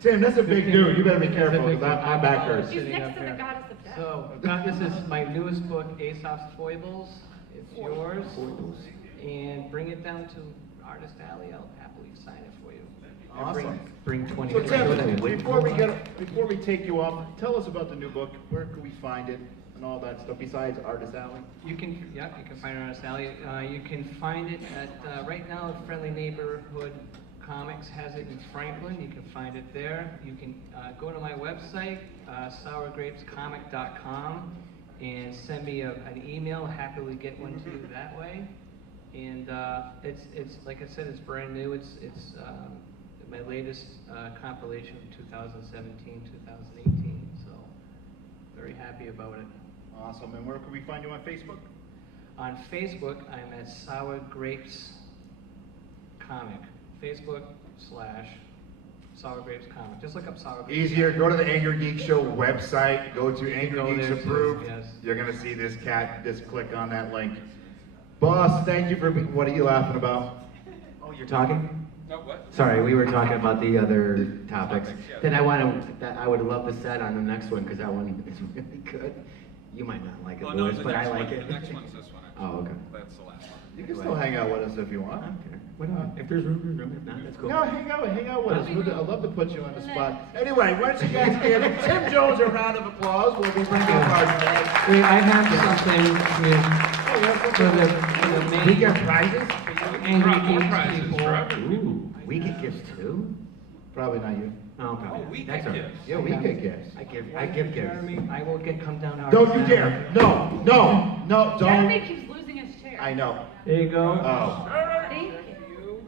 Tim, that's a big dude. You better be careful It's a big because I back her. He's Sitting next up to the here. goddess of death. So, this is my newest book, Aesop's Foibles. It's yours. And bring it down to Artist Alley. I'll happily sign it for you. And Awesome. Bring 20. So Tim, before we take you off, tell us about the new book. Where can we find it and all that stuff besides Artist Alley? You can find it on Artist Alley. You can find it at right now. Friendly Neighborhood Comics has it in Franklin. You can find it there. You can go to my website, sourgrapescomic.com, and send me an email. Happily get one to you that way. And it's like I said, it's brand new. It's my latest compilation from 2017, 2018. So very happy about it. Awesome. And where can we find you on Facebook? On Facebook, I'm at Sour Grapes Comic. Facebook / Sour Grapes Comic. Just look up Sour Grapes. Easier. Go to the Angry Geek Show website. Go to Angry Go Geeks there, too, Approved. yes. You're gonna see this cat. Just click on that link. Boss, thank you for. What are you laughing about? Oh, you're talking? No, what? Sorry, we were talking about the other topics. yeah. That I would love to set on the next one because that one is really good. You might not like it, Oh, no, Louis, the but I next like one, it. The next one's this one. Actually. Oh, okay. That's the last one. You can still hang out with us if you want. Okay. Whatever. If there's room, there's room. If not, that's cool. No, hang out with us. I'd love to put you on the spot. Anyway, why don't you guys give Tim Jones a round of applause? We'll be bringing up our tonight. Wait, I have something for the main. We get prizes? Angry More Geeks prizes people. for everyone. Ooh, we get gifts too? Probably not you. Oh, okay. Oh, we That's get all right. gifts. Yeah, we get gifts. I give gifts. Jeremy, I will come down to Don't you Artist dare. No, don't. Jeremy keeps losing his chair. I know. There you go. Oh, Thank you.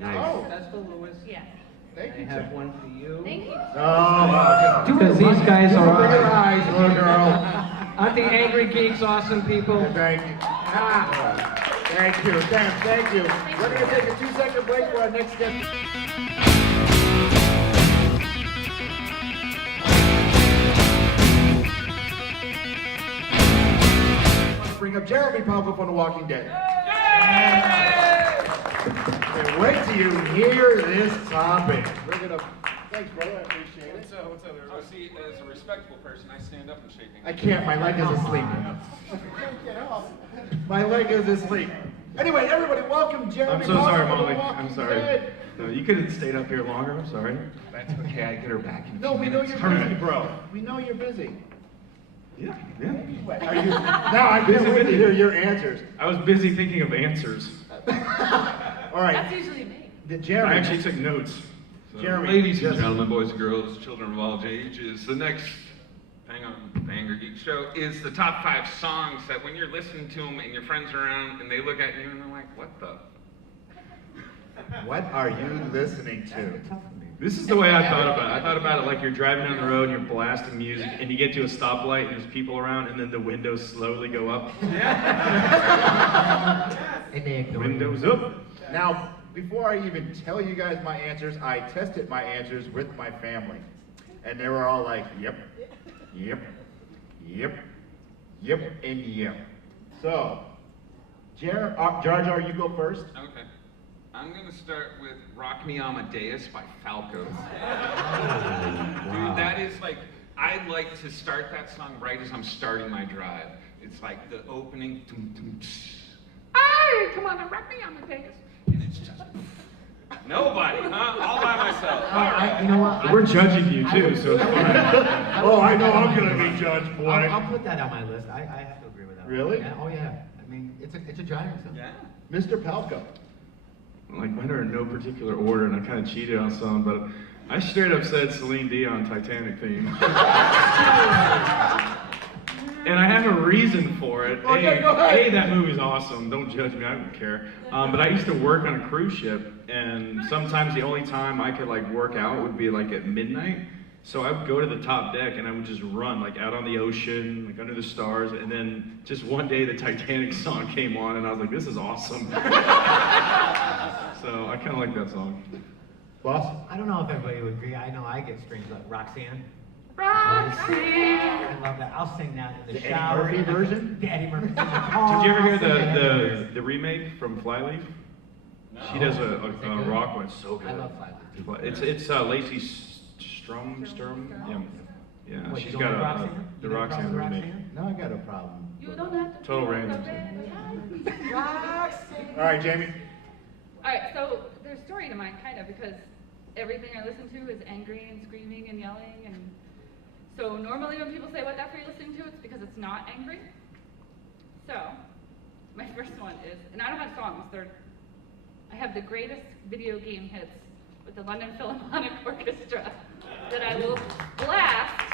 Nice. Oh. That's for Louis. Yes. thank I you, have Tim. one for you. Thank you. Oh, Because these guys Open are your eyes, little girl. aren't the Angry Geeks awesome people? Thank you. Thank you, Tim. Thank you. We're going to take a 2-second break for our next guest. Bring up Jeremy Palko from The Walking Dead. And wait till you hear this topic. Bring it up. Thanks, brother. I appreciate it. What's up? Oh, see, as a respectable person, I stand up and shake hands. I can't. My leg is asleep. My leg is asleep. Anyway, everybody, welcome Jeremy. I'm so sorry, Palko from The Molly. Walking I'm sorry. Dead. No, you could have stayed up here longer. I'm sorry. That's okay. I get her back in a No, few we know minutes. you're busy, bro. We know you're busy. Yeah. Are you? Now I can't wait to hear your answers. I was busy thinking of answers. All right. That's usually me. Jeremy. I actually took notes. So. Jeremy. Ladies and Yes. gentlemen, boys and girls, children of all ages, the next thing on the Angry Geek Show is the top 5 songs that when you're listening to them and your friends are around and they look at you and they're like, what the? What are you listening to? This is the way I thought about it. I thought about it like you're driving down the road and you're blasting music and you get to a stoplight and there's people around and then the windows slowly go up. And they ignore Windows up. Now, before I even tell you guys my answers, I tested my answers with my family. And they were all like, yep, yep, yep, yep, and yep. So, Jar Jar, you go first. Okay. I'm gonna start with Rock Me Amadeus by Falco. Dude, that is like, I like to start that song right as I'm starting my drive. It's like the opening, hey, come on, rock me Amadeus. And it's just, nobody, huh? All by myself. All right. You know what? We're judging you too, so it's fine. Oh, I know I'm gonna be judged, boy. I'll put that on my list. I have to agree with that. Really? Yeah. Oh yeah. I mean, it's a driving song. Yeah. Mr. Palko. Like mine are in no particular order, and I kind of cheated on some, but I straight up said Celine Dion Titanic theme. And I have a reason for it. Okay, go ahead. A, that movie's awesome. Don't judge me, I don't care. But I used to work on a cruise ship, and sometimes the only time I could like work out would be like at midnight. So I would go to the top deck and I would just run like out on the ocean, like under the stars, and then just one day the Titanic song came on and I was like, this is awesome. So I kind of like that song. Boss? I don't know if everybody would agree. I know I get strings like Roxanne. Roxanne! I love that. I'll sing that in the The shower. Eddie Murphy version? The Eddie Murphy. Did Did you ever hear the remake from Flyleaf? No. She does a rock one. So I good. love Flyleaf. It's Lacey Strum. Yeah, What, she's you got don't like the Roxanne? You got a Roxanne problem with remake. Roxanne? No, I got a problem. You don't have to Total feel random. the red light. Roxanne. All right, Jamie. All right, so there's a story to mine, kind of, because everything I listen to is angry and screaming and yelling, and so normally when people say, what that for you listening to, it's because it's not angry. So, my first one is, and I don't have songs, I have the greatest video game hits with the London Philharmonic Orchestra that I will blast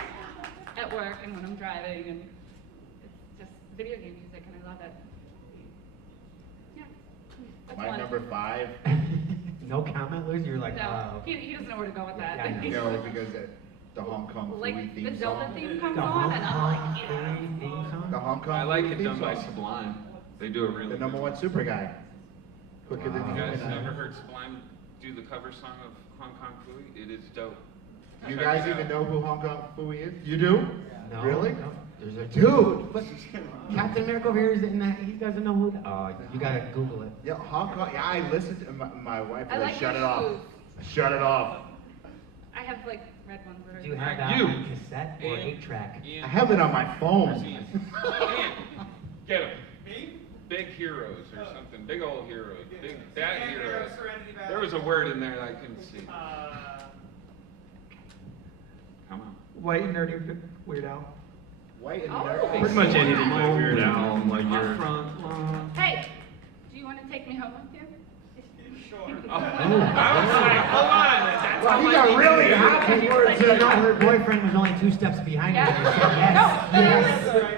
at work and when I'm driving, and it's just video game music, and I love it. Yeah, that's My one. number 5. No comment, Liz? You're like, No, he doesn't know where to go with that. Yeah, I know. You know, because the Hong Kong Like Phooey the theme Zelda song. theme comes the on, Hong and I'm Kong like, yeah. Phooey theme song? The Hong Kong I like it theme done by song. Sublime. They do a really The good number 1 super guy. Quicker than You you guys and I. ever heard Sublime do the cover song of Hong Kong Phooey? It is dope. You Check guys it even out. know who Hong Kong Phooey is? You do? No. Really? No. There's a dude. But Captain America over here is in that. He doesn't know who. Oh, you gotta Google it. Yeah, Hong Kong. Yeah, I listened to my wife. I like shut your it off. shoes. Shut it off. I have like red ones that are. Do you have Alright, that you. on cassette or Ian. 8-track? I have it on my phone. Ian. Get him. Me? Big heroes or something. Big old heroes. Big bad heroes. There was a word in there that I couldn't see. Come on. White nerdy Weird Al. White and Oh. nerdy. Pretty much anything by Weird Al, like your. Hey, do you want to take me home with you? Oh, I was like, hold on. That's Well, all he I got need really to hot do. before it So said no, her boyfriend was only 2 steps behind her. Yeah. She said yes.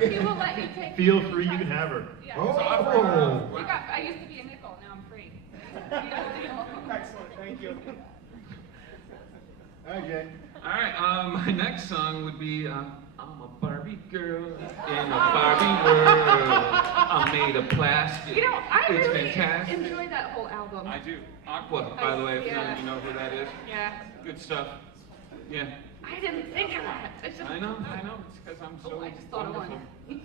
No, he will let me take. Feel me. free, you can have her. Yeah. Oh. I used to be a nickel, now I'm free. Excellent, thank you. Okay. All right, my next song would be I'm a Barbie girl in a Barbie world. I'm made of plastic. You know, I it's really fantastic. enjoy that whole album. I do. Aqua, by the way, if none of you know who that is. Yeah. Good stuff. Yeah. I didn't think of that. It's just, I know. It's because I'm so I just thought of wonderful. one.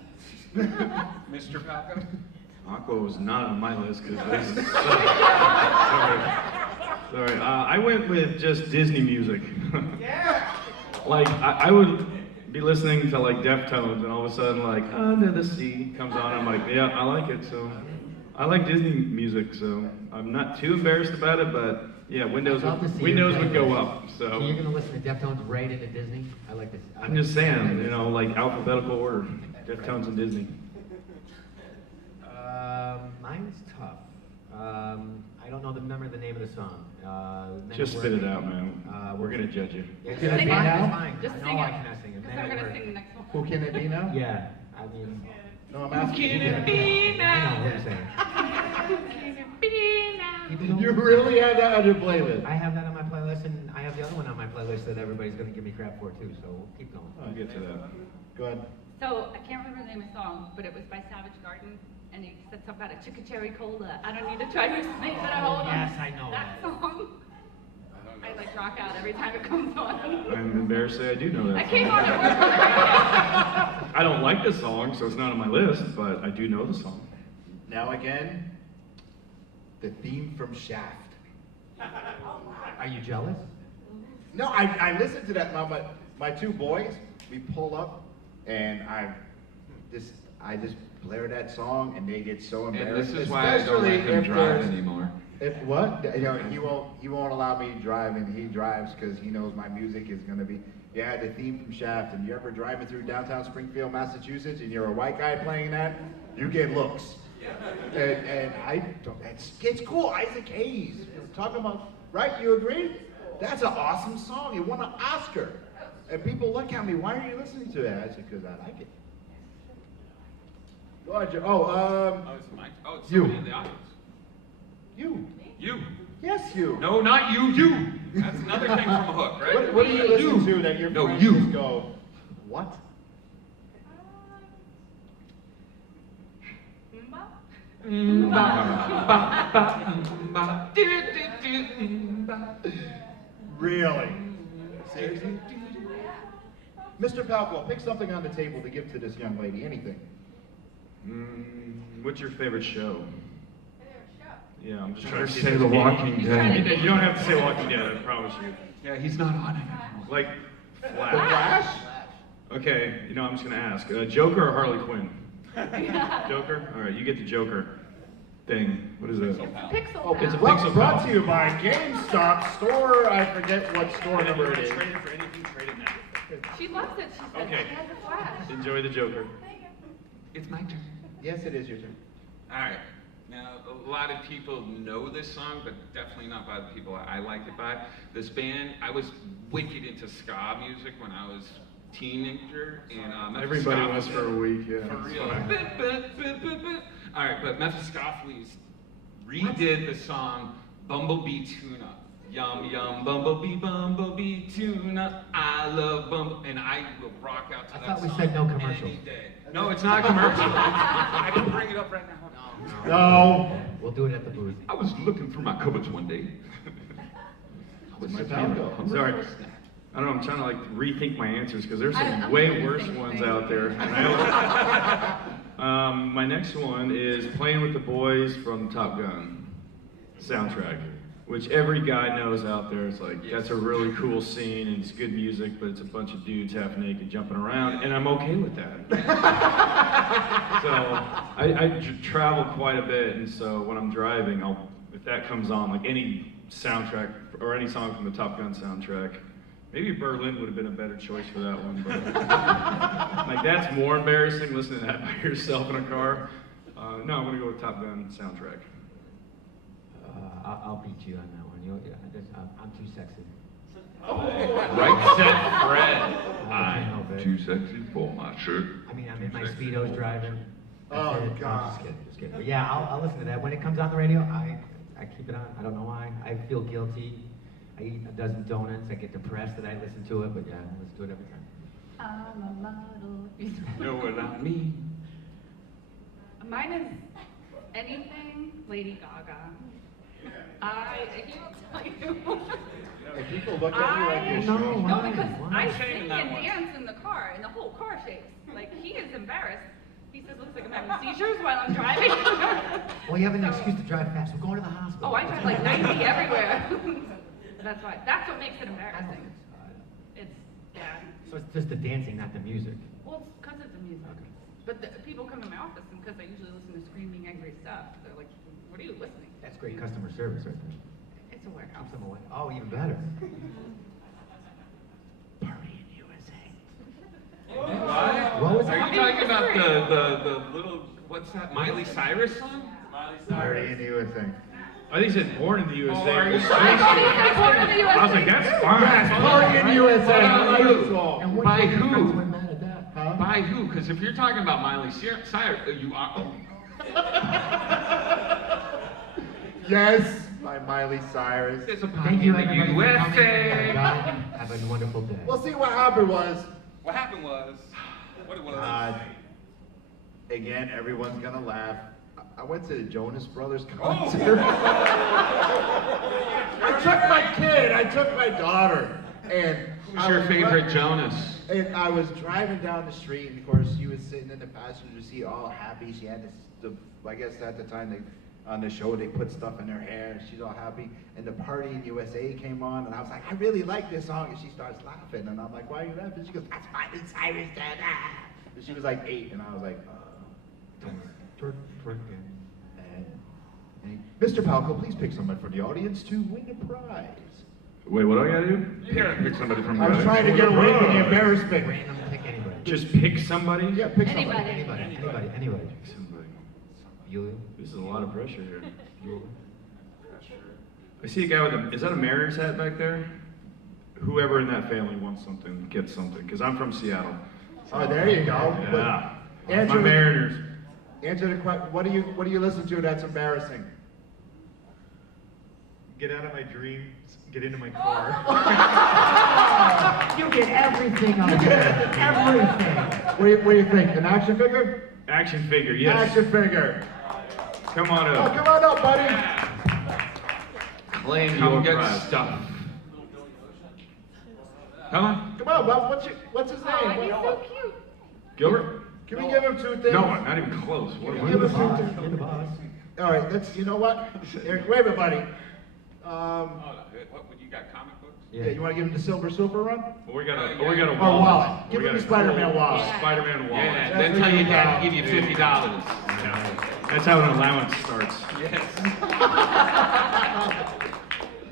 Mr. Palko? Aqua was not on my list because this. Sorry. I went with just Disney music. Yeah! Like I would be listening to like Deftones, and all of a sudden like Under the Sea comes on. I'm like, yeah, I like it. So I like Disney music, so I'm not too embarrassed about it. But yeah, Windows I'd love to see Windows you would play go this. up. So So you're gonna listen to Deftones right into Disney? I like this. I'm just saying, you know, like alphabetical order, Deftones and Disney. Mine's tough. I don't know remember the name of the song. Just spit it out, man. We're gonna judge you. It's Can I fine, sing it's now? fine. Just I sing know it. I cannot sing it. Because Man, I'm I gonna work. sing the next one. Who can it be now? Yeah, I mean. No, I'm asking. Can it be now? I know what you're saying. Can it be now? Even though You really have that on your playlist. I have that on my playlist, and I have the other one on my playlist that everybody's gonna give me crap for too. So we'll keep going. I'll get to that. Go ahead. So, I can't remember the name of the song, but it was by Savage Garden, and he said something about a chicka cherry cola. I don't need to try to explain, but I hold on. Yes, I know That that. song, I like rock out every time it comes on. I'm embarrassed to say I do know I that. came on at work. I don't like the song, so it's not on my list, but I do know the song. Now again, the theme from Shaft. Are you jealous? No, I listened to that. My two boys, we pull up, and I just blare that song, and they get so embarrassed. And this is why I don't let him drive anymore. If what? You know, he won't allow me to drive, and he drives because he knows my music is gonna be. Yeah, the theme from Shaft. And you ever driving through downtown Springfield, Massachusetts, and you're a white guy playing that, you get looks. And I don't. It's cool. Isaac Hayes talking about, right? You agree? That's an awesome song. It won an Oscar. And people look at me. Why are you listening to that? I said, because I like it. Go ahead, Joe. It's Mike. Oh, it's you. somebody in the audience. You. You. Yes, you. No, not you. You. That's another thing from a hook, right? What do you listen to that your friends just go, what? Really? Seriously? Mr. Palko, pick something on the table to give to this young lady. Anything. What's your favorite show? Yeah, I'm just trying to say The Walking Dead. You don't have to say Walking Dead, I promise you. Yeah, he's not on it. Like, Flash. Flash? Okay, you know, I'm just gonna ask. Joker or Harley Quinn? Joker? Alright, you get the Joker thing. What is it? Pixel. Oh, it's brought to you by GameStop store. I forget what store number it is. Trade it for anything, trade it now. She loves it. She said Okay. she has a flash. Enjoy the Joker. It's my turn. Yes, it is your turn. All right. Now, a lot of people know this song, but definitely not by the people I like it by. This band, I was wicked into ska music when I was a teenager. And Everybody was for a week, yeah. For It's real. fine. All right, but Mephistopheles redid the song Bumblebee Tuna. Yum, yum, bumblebee tuna. I love Bumblebee. And I will rock out to that song. I thought we said no commercial. Any day. No, it's not commercial. I can bring it up right now. No. We'll do it at the booth. I was looking through my cupboards one day. Sorry. I don't know, I'm trying to like rethink my answers because there's some way worse ones out there. And my next one is Playing with the Boys from Top Gun soundtrack, which every guy knows out there. It's like, that's a really cool scene and it's good music, but it's a bunch of dudes half naked jumping around, and I'm okay with that. So I travel quite a bit, and so when I'm driving, if that comes on, like any soundtrack or any song from the Top Gun soundtrack, maybe Berlin would have been a better choice for that one, but like that's more embarrassing listening to that by yourself in a car. No, I'm gonna go with Top Gun soundtrack. I'll beat you on that one. I'm too sexy. Right set, Fred. I'm too sexy for my shirt. I mean, I'm in my Speedos driving. Oh, That's it. God. No, just kidding. But yeah, I'll listen to that. When it comes on the radio, I keep it on. I don't know why. I feel guilty. I eat a dozen donuts. I get depressed that I listen to it, but yeah, I listen to it every time. I'm a model. Know what I mean? Mine is anything Lady Gaga. I can't tell you. If people look at you like you're strange. No, because I Shame sing that and one. dance in the car, and the whole car shakes. Like, he is embarrassed. He says, looks like I'm having seizures while I'm driving. Well, you have an excuse to drive fast. We're going to the hospital. Oh, I drive like 90 everywhere. That's why. That's what makes it embarrassing. It's bad. So it's just the dancing, not the music. Well, it's because of the music. But people come to my office, and because I usually listen to screaming, angry stuff, they're like, what are you listening to? That's great customer service right there. It's a warehouse. Keeps them away. Oh, even better. What was Are that? you talking about the little, what's that, Miley Cyrus song? Party in the USA. I think it said Born in the USA. Oh, are you I thought he said Born in the USA. I was like, that's fine. Yes, Party in the USA. I like Who? the song. And what By do you think who? friends went mad at that? Huh? By who? Because if you're talking about Miley Cyrus, you are. Yes, by Miley Cyrus. There's a Thank party you, in the everybody, for coming. USA. Have a wonderful day. Well, see, what happened was, What happened was, what it was. again, everyone's gonna laugh. I went to the Jonas Brothers Oh. concert. I took my kid, I took my daughter, and Who's your favorite Jonas? And I was driving down the street, and of course, she was sitting in the passenger seat, all happy. She had this, I guess at the time on the show they put stuff in her hair, and she's all happy. And the Party in USA came on, and I was like, I really like this song. And she starts laughing, and I'm like, why are you laughing? She goes, that's Miley Cyrus. And she was like 8, and I was like, and Mr. Palko, please pick someone from the audience to win a prize. Wait, what do I gotta do? Pick somebody from the I was trying to get away from the embarrassment. Random, pick anybody. Just pick somebody? Yeah, pick somebody. Anybody. Pick somebody. Julia? This is a lot of pressure here. I see a guy with a, is that a Mariners hat back there? Whoever in that family wants something, gets something, because I'm from Seattle. Oh, there you go. Yeah. Answer My Mariners. Answer the question. What do you listen to that's embarrassing? Get out of my dreams, get into my car. You get everything on there. Everything. What do you think? An action figure? Action figure, yes. Action figure. Come on Oh, up. come on up, buddy. Claim Come your get prize. stuff. Come on. Come on, Bob. What's his name? Oh, he's so cute. Gilbert? Can we give him 2 things? No, not even close. What am I Give us doing? 2 things. You're the boss. All right, you know what? Eric, wait a minute, buddy. What you got? Comic books? Yeah, you want to give him the Silver Surfer run? We got a Or wallet. wallet. Give We him got the a Spider-Man wallet. Yeah. Spider-Man wallet. Yeah, then tell your dad to give you $50. That's how an allowance starts. Yes.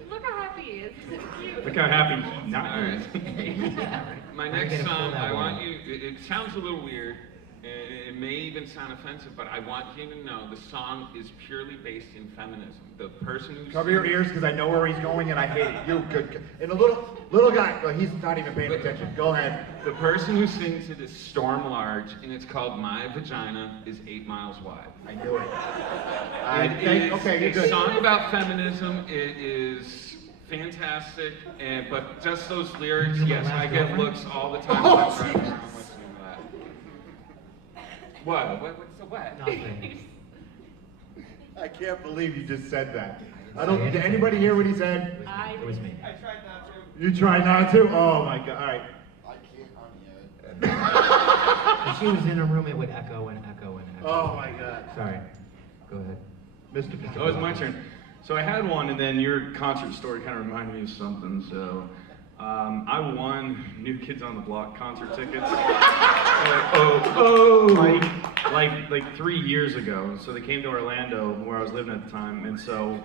Look how happy he is. He's so cute. Look how happy he's not. All right. My Now next you gotta pull song, that I one. want you, it sounds a little weird, it may even sound offensive, but I want you to know the song is purely based in feminism. The person who Cover your ears because I know where he's going and I hate it. You good. And the little guy, well, he's not even paying attention. Go ahead. The person who sings it is Storm Large, and it's called My Vagina is 8 Miles Wide. I knew it. Okay, you're a good. song about feminism. It is fantastic, but just those lyrics, yes, I get looks all the time. Oh, I'm listening to that. What? What's the what? Nothing. I can't believe you just said that. Did anybody hear what he said? It was me. I tried not to. You tried not to? Oh my God. All right. I can't on yet. If she was in a room, it would echo and echo and echo. Oh my God. Sorry. Go ahead. Mr. Oh, it's my turn. So I had one, and then your concert story kind of reminded me of something. So I won New Kids on the Block concert tickets. Like 3 years ago. So they came to Orlando, where I was living at the time, and so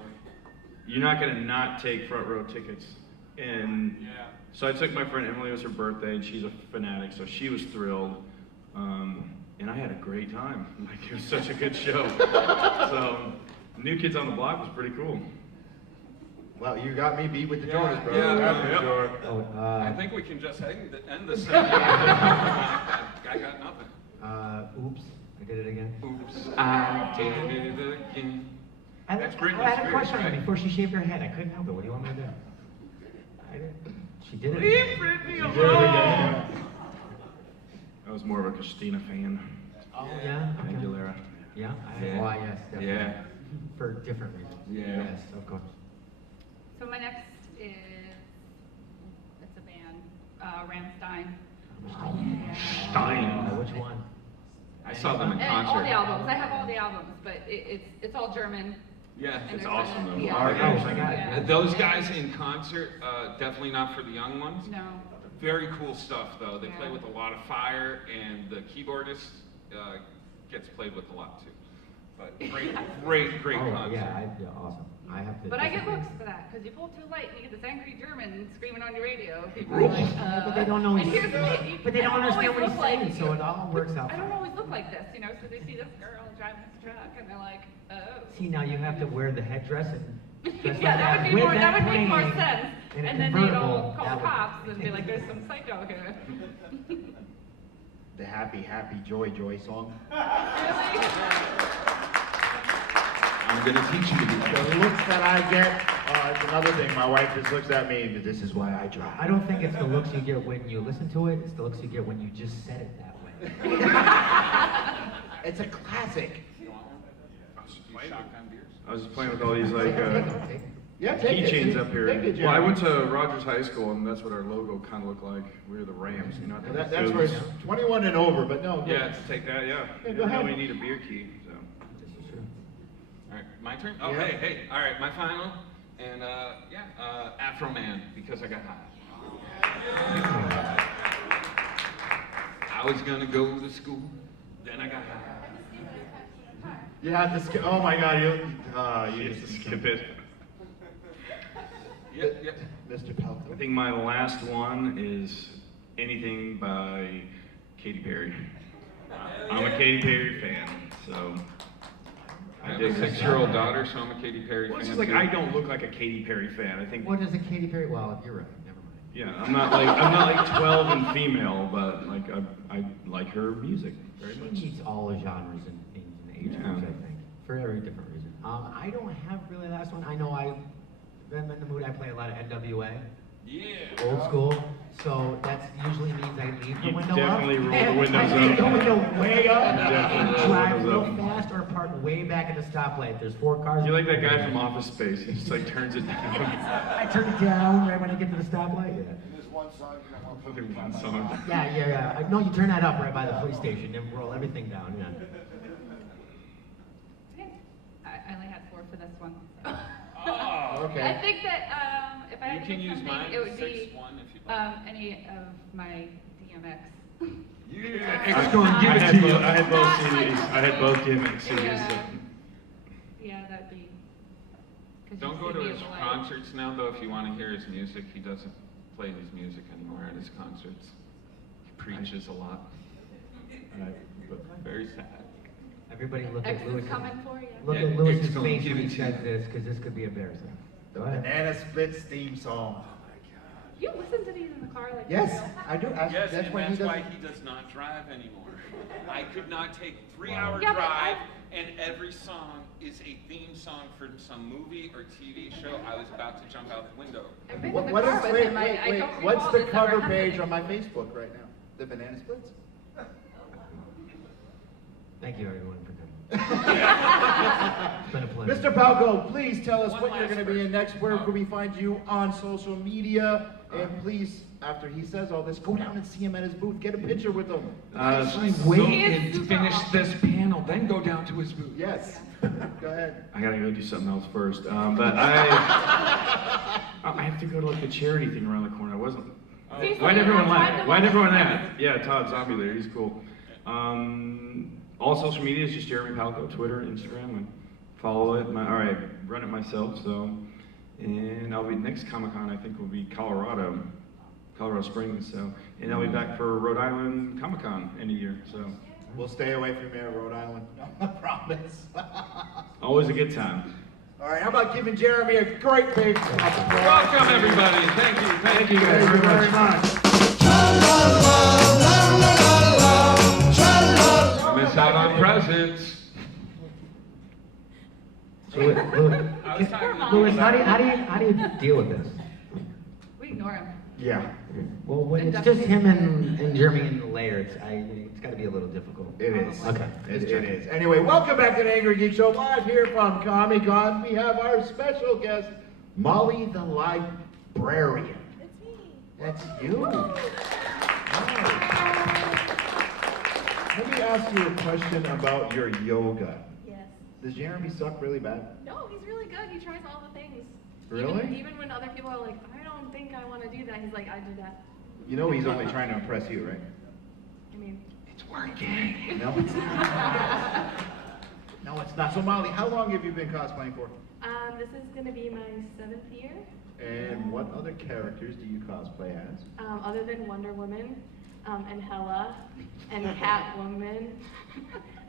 you're not gonna not take front row tickets. And so I took my friend Emily. It was her birthday, and she's a fanatic, so she was thrilled. And I had a great time. Like, it was such a good show. So New Kids on the Block was pretty cool. Well, you got me beat with the Jonas Yeah, Brothers. yeah, that's for sure. I think we can just end the segment. I got nothing. Oops. I did it again. Oops, I did it again. That's Britney I had a Spears, crush on her right? before she shaved her head. I couldn't help it. What do you want me to do? I did. She did it. Leave Britney You did it again. I was more of a Christina fan. Oh, yeah? Okay. Aguilera. Yeah? Yeah. Well, yes, definitely. Yeah. For different reasons. Yeah. Yes, of course. So my next is, it's a band, Rammstein. Stein. Which one? I saw them in And concert. all the albums, I have all the albums, but it's all German. Yeah, and it's they're awesome kind of- though. yeah. Oh my God. Yeah. Those guys in concert, definitely not for the young ones. No. Very cool stuff though. They play Yeah. with a lot of fire, and the keyboardist gets played with a lot too. But great Oh, concert. yeah, awesome. I have to. But I get looks for that, because you pull too light and you get this angry German screaming on your radio. People are like, But they don't know and he's- here's the thing, but they don't I understand always what he's look like- saying, so it all works out I don't fine. always look like this, so they see this girl driving this truck, and they're like, oh. See, now you have to wear the headdress and dress Yeah, like that would be with more, that would make more playing sense. in a And then they'd all convertible, call that the would- cops and be like, there's some psycho here. The happy, joy song. I'm gonna teach you to do that. The looks that I get, it's another thing. My wife just looks at me, and this is why I drive. I don't think it's the looks you get when you listen to it, it's the looks you get when you just said it that way. It's a classic. You want one? Shotgun beers? I was just playing with all these like Yeah, take it. keychains up here. Take it, Well, I Jeremy. went to Rogers High School, and that's what our logo kind of looked like. We were the Rams, you know. That's for 21 and over, but no. Yeah, to take that, yeah. Yeah, You go know ahead. we need a beer key, so. All right, my turn? Oh, Yeah. hey, all right, my final. And, Afro Man, because I got high. I was gonna go to school, then I got high. You have to skip. Oh my God, you have to skip it. Yep. Mr. Palko. I think my last one is anything by Katy Perry. I'm a Katy Perry fan, so. I have a 6-year-old daughter, so I'm a Katy Perry Well, fan. it's just like too. I don't look like a Katy Perry fan. I think. What is a Katy Perry? Well, you're right. Never mind. Yeah, I'm not like 12 and female, but like I like her music very much. She needs all the genres and age groups, I think, for every different reason. I don't have really a last one. I know I'm in the mood. I play a lot of NWA. Yeah. Old school. So that usually means I leave the You window definitely up. roll the windows I leave the up. window way up Definitely and roll the drive windows real up. fast or park way back at the stoplight. There's 4 cars. You're like that guy from Office Space. He just like turns it down. I turn it down right when I get to the stoplight. Yeah. There's one song you don't want to Only one song. Yeah. No, you turn that up right by the police station and roll everything down. Yeah. I only had 4 for this one. Oh, okay. I think that if I You had to can pick use something, mine, it would be 6-1 if you'd like. any of my DMX. Yeah. I had both CDs. I had both gimmicks CDs. Yeah. Yeah, that'd be. 'cause Don't you go see to me his as a light. concerts now, though, if you want to hear his music. He doesn't play his music anymore at his concerts. He preaches a lot. Very sad. Everybody look X at is Lewis. coming for you. Look Yeah, at Lewis's Geeks gonna face give when it he to says you. this, because this could be embarrassing. Go ahead. Banana Splits theme song. You listen to these in the car like Yes, for real? I do. Yes, That's and why that's he does. why he does not drive anymore. I could not take a 3-hour Yeah, but drive and every song is a theme song for some movie or TV show. I was about to jump out the window. I've been in What the is, car with wait, him. I wait. don't What's recall the this ever cover page happening. on my Facebook right now? The Banana Splits? Thank you, everyone, for coming. It's been a pleasure. Mr. Palko, please tell us One what you're last going to be in next. Where person. can we find you on social media? And please, after he says all this, go down and see him at his booth. Get a picture with him. Go He is and super finish awesome. this panel, then go down to his booth. Yes. Go ahead. I gotta go do something else first. But I have to go to like a charity thing around the corner. I wasn't. Seriously, Why'd everyone Todd laugh? the Why'd everyone Montes. laugh? Yeah, Todd Zombie there. He's cool. All social media is just Jeremy Palko, Twitter, Instagram, and follow it. I run it myself. So, and I'll be next ComiCON. I think will be Colorado Springs. So, and I'll be back for Rhode Island ComiCON in a year. So, We'll stay away from here, Rhode Island. I promise. always a good time. All right, how about giving Jeremy a great big applause? Welcome, everybody. Thank you. Thank you guys very much. Miss out on presents. Louis, I was talking to Louis, how do you deal with this? We ignore him. Yeah, Well, when it's just him and Jeremy and the Lair, it's got to be a little difficult. it is. Okay. It is. Anyway, welcome back to the Angry Geek Show, live here from ComiCON. We have our special guest, Molly the Librarian. It's me. That's you. Wow. Let me ask you a question about your yoga. Yes. Does Jeremy suck really bad? No, he's really good. He tries all the things. Really? Even when other people are like, I don't think I want to do that, he's like, I do that. You know he's only trying to impress you, right? I mean, It's working. No, it's not. No, it's not. So Molly, how long have you been cosplaying for? this is going to be my 7th year. And what other characters do you cosplay as? Other than Wonder Woman, and Hela, and Catwoman.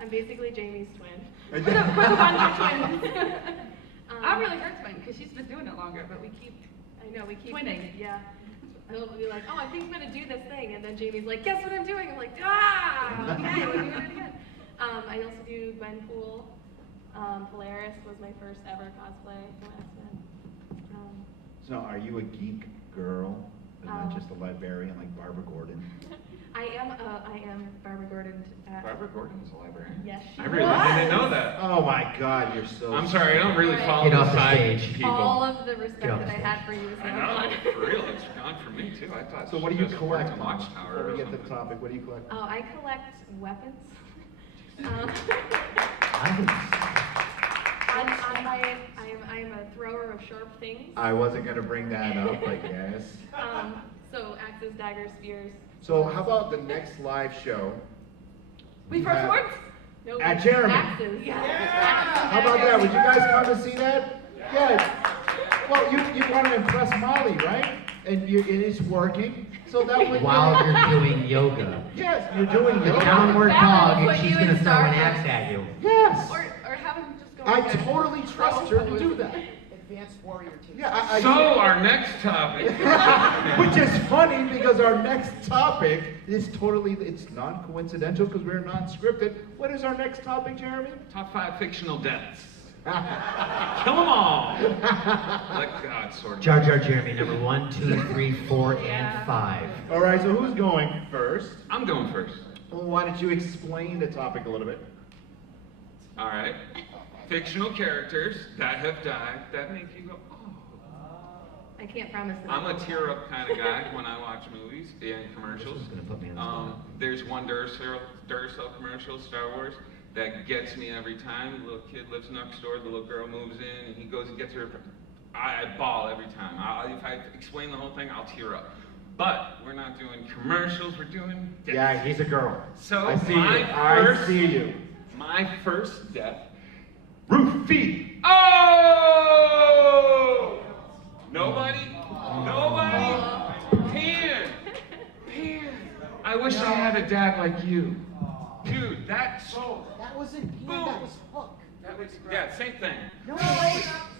I'm basically Jamie's twin. We're the Wonder twins. I'm really her twin because she's been doing it longer, but we keep twinning. Yeah. He'll be like, oh, I think I'm going to do this thing. And then Jamie's like, guess what I'm doing? I'm like, ah, okay, we're doing it again. I also do Gwenpool. Polaris was my first ever cosplay from X-Men. So are you a geek girl and not just a librarian like Barbara Gordon? I am Barbara Gordon. Barbara Gordon is a librarian? Yes, she I really was. didn't know that. Oh my God, you're so. I'm sorry, I don't really Right. follow Get off the the side stage. people. All of the respect Get off that I the had for you is I now know, gone. for real, it's gone for me too. I thought So she what do you just collect? worked on Watchtower Before or we get to the something. topic, what do you collect? Oh, I collect weapons. I'm a thrower of sharp things. I wasn't gonna bring that up, I guess. So axes, daggers, spears. So how about the next live show? We You throw have- swords? No, At Jeremy. axes. Yeah. How about that? Would you guys come to see that? Yeah. Well, you want to impress Molly, right? And it is working. So that would. While you're doing yoga. Yes, you're doing The yoga. downward That dog, would and put she's you gonna in throw an Starbucks. axe at you. Yes. Or have him just go. I like a totally trust her to do that. Advanced warrior team. Yeah. So our next topic. Which is funny because our next topic is totally, it's non-coincidental because we're non-scripted. What is our next topic, Jeremy? Top 5 fictional deaths. Kill them all. Let God sort of. Jar Jar Jeremy, number 1, 2, 3, 4, and 5. All right, so who's going first? I'm going first. Well, why don't you explain the topic a little bit? All right. Fictional characters that have died that make you go, oh. I can't promise that. I'm a tear-up kind of guy when I watch movies and commercials. This is gonna put me on the spot. There's one Duracell commercial, Star Wars, that gets me every time. The little kid lives next door, the little girl moves in, and he goes and gets her. I bawl every time. If I explain the whole thing, I'll tear up. But we're not doing commercials, we're doing deaths. Yeah, he's a girl. So I see you. I see you. My first death, Roofie. Oh! Nobody? Pan! I wish I had a dad like you. Dude, that's so. That wasn't Pan, that was Hook. Yeah, same thing. No,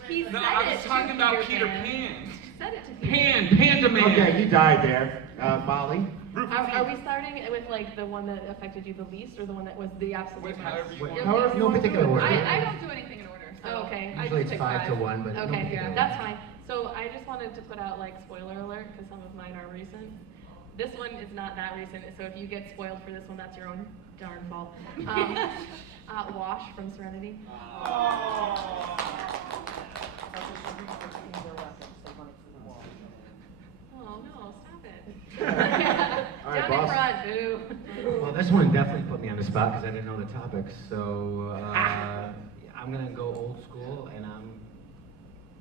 he said No, I was it talking to about Peter Pan. He said it to Peter Panda Man. Okay, you died there. Molly? Are we starting with like the one that affected you the least, or the one that was the absolute With best? however you want. However you No want to do particular it. order. I don't do anything in order. So. Oh, okay. I Usually just it's picked 5 to 1, but no Okay, particular order. that's fine. So I just wanted to put out like spoiler alert because some of mine are recent. This one is not that recent, so if you get spoiled for this one, that's your own darn fault. Wash from Serenity. Oh no, stop it. All right, Down boss. in front, boo. Well, this one definitely put me on the spot because I didn't know the topics. So I'm gonna go old school, and I'm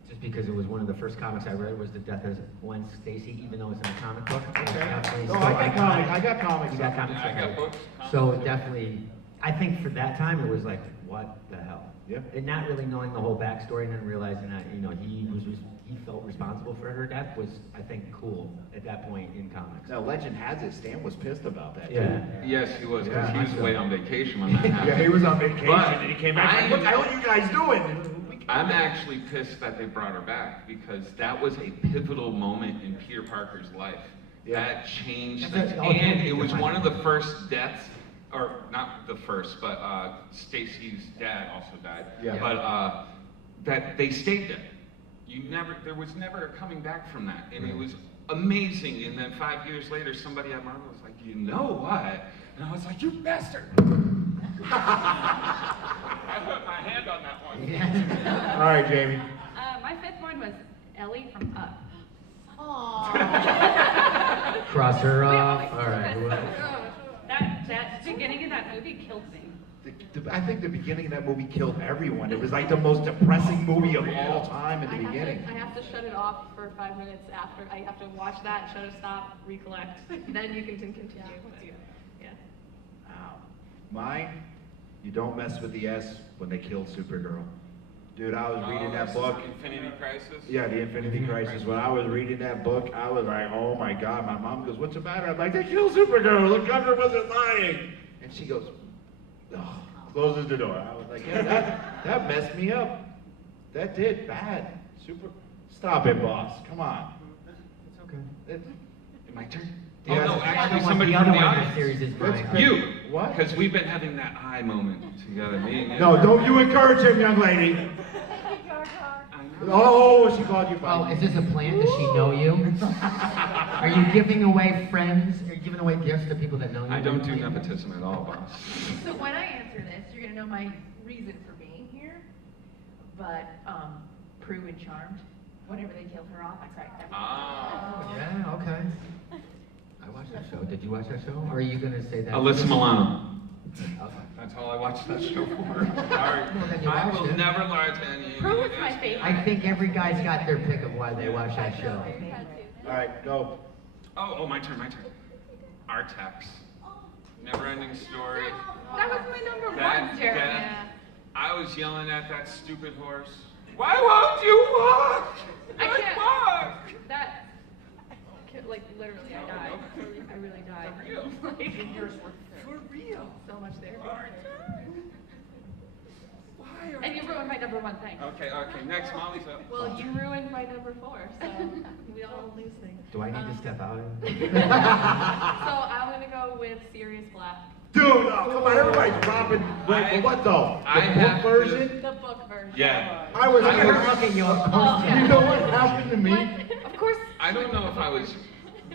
just because it was one of the first comics I read was The Death of Gwen Stacy, even though it's in a comic book. It's definitely Oh, still I got iconic. comics. I got comics. You got comics. I got okay. books. So definitely, I think for that time it was like, what the hell? Yeah. And not really knowing the whole backstory and then realizing that he felt responsible for her death was, I think, cool at that point in comics. Now, legend has it, Stan was pissed about that. Yeah. Too. Yes, he was, because Yeah, he was I away saw. on vacation when that happened. Yeah, he was on vacation But and he came back. What the hell are you guys doing? I'm actually pissed that they brought her back because that was a pivotal moment in Peter Parker's life. Yeah. That changed That's things. all And totally it was different. one of the first deaths, or not the first, but Stacy's dad also died. Yeah. But that they stayed there. There was never a coming back from that. And it was amazing. And then 5 years later, somebody at Marvel was like, you know what? And I was like, you bastard. I put my hand on that one. All right, Jamie. My fifth one was Ellie from Up. Cross her We off. always All do right. this. who else? That beginning of that movie killed me. I think the beginning of that movie killed everyone. It was like the most depressing movie of all time at the beginning. I have to shut it off for 5 minutes after. I have to watch that, shut it, stop, recollect. Then you can continue. Yeah. Wow. Mine, you don't mess with the S when they killed Supergirl. Dude, I was reading that book. Infinity Crisis? Yeah, the Infinity Crisis. When I was reading that book, I was like, oh my God. My mom goes, what's the matter? I'm like, they killed Supergirl. The cover wasn't lying. And she goes, oh, closes the door. I was like, yeah, that messed me up. That did bad. Stop it, boss. Come on. It's okay. My turn? Yeah, Oh, no, the actually, other one- somebody the from other the one in the audience. series is Brian. You! What? Because we've been having that eye moment together. Me and you. No, don't you encourage him, young lady. Oh, she called you Oh, funny. is this a plan? Does she know you? Are you giving away friends? Are you giving away gifts to people that know you? I don't do nepotism at all, boss. So when I answer this, you're gonna know my reason for being here. But Prue and Charmed, whenever they killed her off, I cried. Ah. Yeah, okay. I watched that show. Did you watch that show? Or are you gonna say that? Alyssa Milano. Okay. That's all I watched that show for. Sorry. then you I watched will it. never lie to any of you. Prue was my favorite. I think every guy's got their pick of why they watch that show. All right, go. Oh, my turn. Artax. Never-ending story. That was my number That one, Jeremy. death. I was yelling at that stupid horse. Why won't you walk? I can't. Walk! That, like, literally, I died. I really died. For real. So much there. Why are And you ruined my number one thing. Okay, next, Molly's up. Well, you ruined my number 4, so we all lose things. Do I need to step out? So I'm gonna go with Sirius Black. Dude, oh, come on, everybody's dropping. Wait, but what though? I The have book to- version? The book version. Yeah. I was I'm gonna look at you, of course. You know what happened to me? Of course. I don't know if I was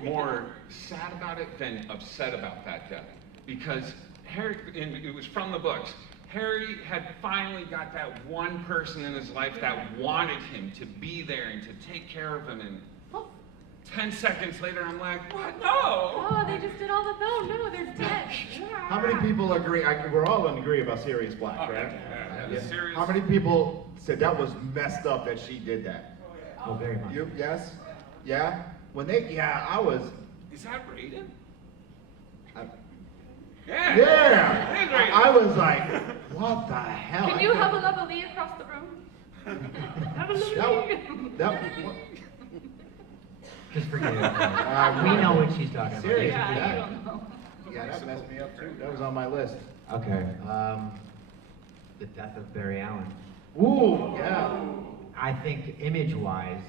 more sad about it than upset about that death. Because Harry, and it was from the books, Harry had finally got that one person in his life that wanted him to be there and to take care of him. And 10 seconds later, I'm like, what? No! Oh, they just did all the, no, they're dead. How many people agree? We're all in agree about Sirius Black, Okay, right? yeah. Sirius- How many people said that was messed up that she did that? Oh, very much. You, yes? Yeah? I was. Is that Raiden? I- Yeah! Yeah! It is Raiden. I was like, what the hell? Can you hubble up a Lee across the room? That, Just forget it. We know what she's talking about. Seriously, Yeah, that, you don't know. yeah, that messed me up too. That was on my list. Okay. The death of Barry Allen. Ooh, yeah. I think image-wise,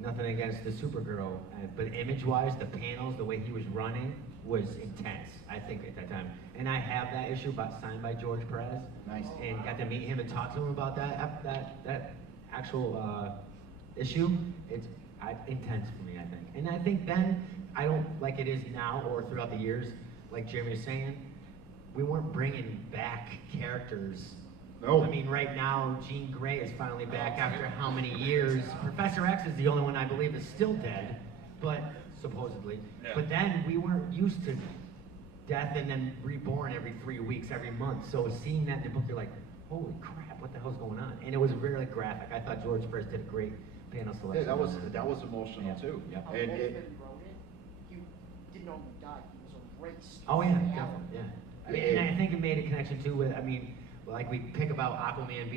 nothing against the Supergirl, but image-wise, the panels, the way he was running was intense, I think, at that time. And I have that issue signed by George Perez. Nice. And got to meet him and talk to him about that actual issue. It's intense for me, I think. And I think then, I don't, like it is now or throughout the years, like Jeremy was saying, we weren't bringing back characters. No. I mean, right now, Jean Grey is finally back after how many years? Professor X is the only one I believe is still dead, but supposedly. Yeah. But then we weren't used to death and then reborn every 3 weeks, every month. So seeing that in the book, you're like, holy crap, what the hell's going on? And it was very graphic. I thought George Perez did a great panel selection. Yeah, that was emotional Yeah. too. Yeah. And When it, Wolfman wrote it, he didn't only die, he was erased. Oh yeah, from definitely, reality. yeah. I mean, and I think it made a connection too with, I mean, like we pick about Aquaman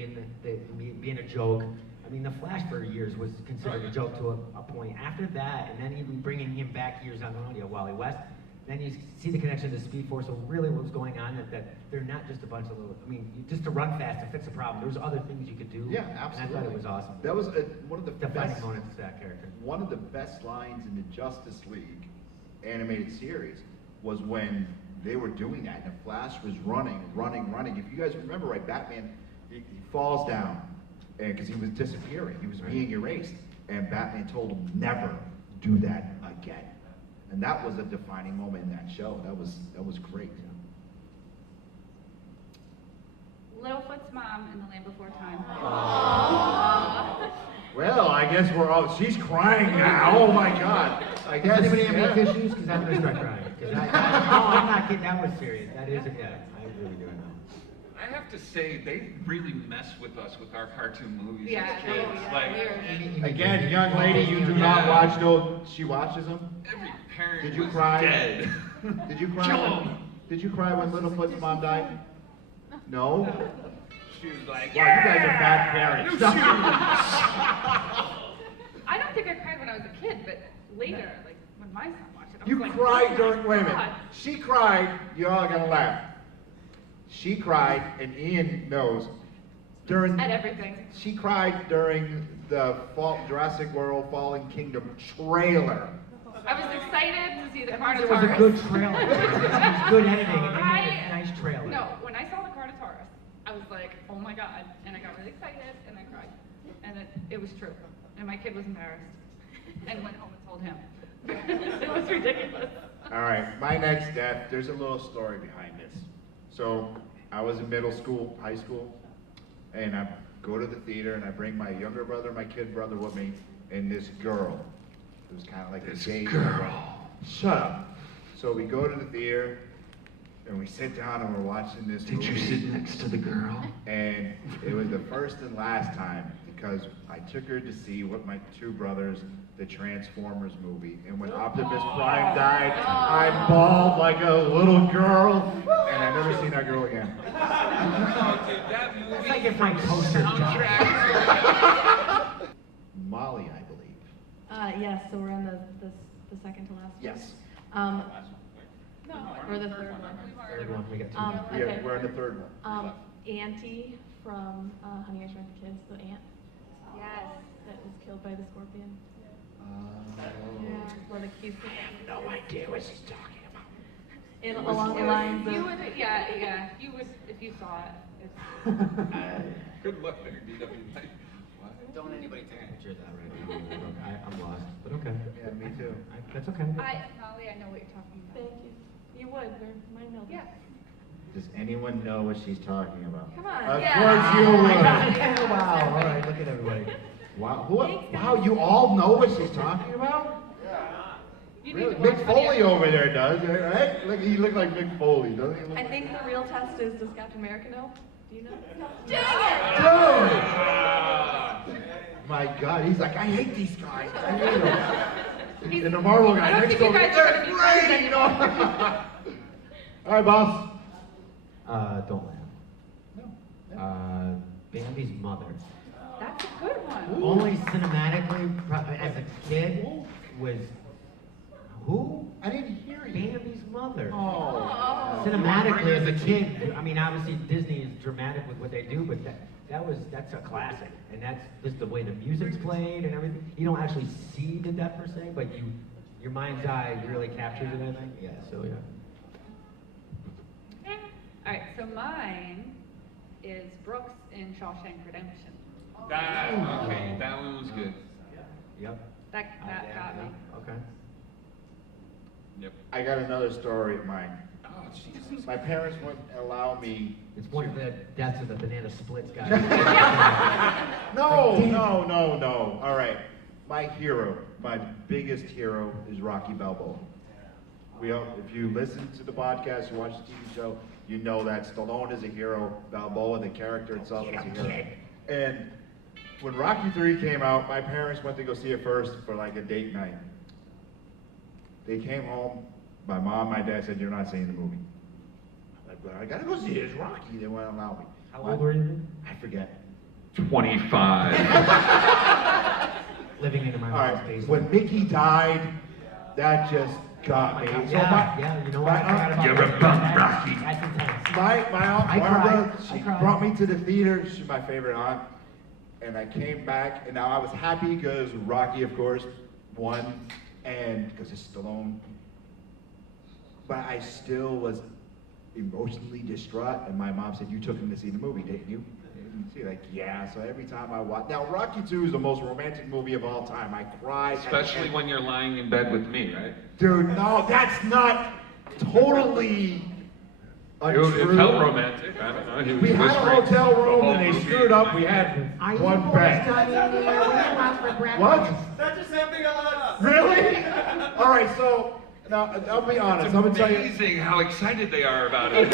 being a joke. I mean, the Flash for years was considered a joke to a point. After that, and then even bringing him back years on audio, Wally West, then you see the connection to Speed Force. So really, what was going on that they're not just a bunch of little. I mean, just to run fast to fix a problem. There was other things you could do. yeah, absolutely. And I thought it was awesome. That was one of the Defining best, moments of that character. one of the best lines in the Justice League animated series was when they were doing that, and the Flash was running. If you guys remember, right, Batman, he falls down, and because he was disappearing, he was being erased, and Batman told him never do that again, and that was a defining moment in that show. That was great. Littlefoot's mom in The Land Before Time. Well, I guess we're all. She's crying now. Oh my God. I guess. Does anybody have any yeah. tissues? Because I'm gonna start crying. No, I'm not kidding. That was serious. That is, yeah. I really do know. I have to say, they really mess with us with our cartoon movies Yeah, as kids. yeah, Like, Again, young lady, you do not watch those. She watches them. every parent Did you was cry? dead. Did you cry? Kill When, 'em. did you cry when Littlefoot's mom died? No. She was like, Wow, you guys are bad parents. I don't think I cried when I was a kid, but later, like when my son watched it, I was You like, cried oh during. my Wait a minute. God. She cried. You're all gonna laugh. She cried, and Ian knows. During. At everything. She cried during the Jurassic World Fallen Kingdom trailer. I was excited to see the It Carnotaurus. was a good trailer. It was good editing. And they made a nice trailer. No, when I saw the Carnotaurus, I was like, oh my God, and I got really excited, and I cried. And it was true. And my kid was embarrassed and went home and told him. It was ridiculous. All right, my next death, there's a little story behind this. So I was in middle school, high school, and I go to the theater and I bring my younger brother, my kid brother with me, and this girl. It was kind of like This a date. girl. Shut up. So we go to the theater and we sit down and we're watching this movie. Did you sit next to the girl? And it was the first and last time because I took her to see with my two brothers the Transformers movie. And when Optimus Prime died, I bawled like a little girl, and I've never seen that girl again. That movie. It's like if my toaster Molly, I believe. Yes, so we're on the second to last one. Yes. No, or the third one. Third one, we got two. Okay. Yeah, we're in the third one. Auntie from Honey, I Shrunk the Kids, the aunt. Yes. That was killed by the scorpion. Yeah, one of the cute people. I have no idea what she's talking about. And along the lines You of... would, yeah, you would, if you saw it. It's, Good luck there, DW. Don't anybody take a picture of that right now. I'm lost, but okay. Yeah, me too. That's okay. Molly, I know what you're talking about. Thank you. You would, mine know. Yeah. Does anyone know what she's talking about? Come on. Of Yeah. course you would. Wow, all right, look at everybody. Wow, wow, you all know what she's talking about? Really? Mick Foley over there does, right? Look, he looks like Mick Foley, doesn't he? I think the real test is, does Captain America know? Do you know? Dude! My God, he's like, I hate these guys. I hate them. And the Marvel guy next to him, they're great! You know? All right, boss. Don't laugh. Bambi's mother. That's a good one. Only cinematically, as a kid, was who? I didn't hear you. Bambi's mother. Oh. Cinematically, as a kid, I mean, obviously Disney is dramatic with what they do, but that's a classic, and that's just the way the music's played and everything. You don't actually see the death per se, but your mind's eye really captures it. I think. Yeah. So yeah. All right, so mine is Brooks in Shawshank Redemption. Okay, that one was good. Yep. That got me. Okay. Yep. I got another story of mine. Oh, Jesus. My parents wouldn't allow me. It's one of the deaths of the banana splits guy. No. All right. My hero, my biggest hero is Rocky Balboa. If you listen to the podcast, you watch the TV show, you know that Stallone is a hero, Balboa, the character itself, is a hero. And when Rocky 3 came out, my parents went to go see it first for like a date night. They came home, my mom, my dad said, you're not seeing the movie. I'm like, well, I gotta go see it, it's Rocky, they wouldn't allow me. How old were you? I forget. 25. Living in my All mom's right, basement. when Mickey died, that just got me. So Yeah, you know what? I forgot about You're a bum, Rocky. That's intense. My aunt I Barbara, cried. she I cried. brought me to the theater. She's my favorite aunt. And I came back, and now I was happy because Rocky, of course, won, and because it's Stallone. But I still was emotionally distraught, and my mom said, you took him to see the movie, didn't you? And she's like, yeah. So every time I watch, now Rocky 2 is the most romantic movie of all time. I cry. Especially when you're lying in bed with me, right? Dude, no, that's not totally untrue. It felt romantic. I don't know. He was We had a whispering hotel the room whole and they movie. screwed up. We had one bed. What? That's the same thing I love. Really? All right, so now I'll be honest. I'm gonna tell you. Amazing how excited they are about it.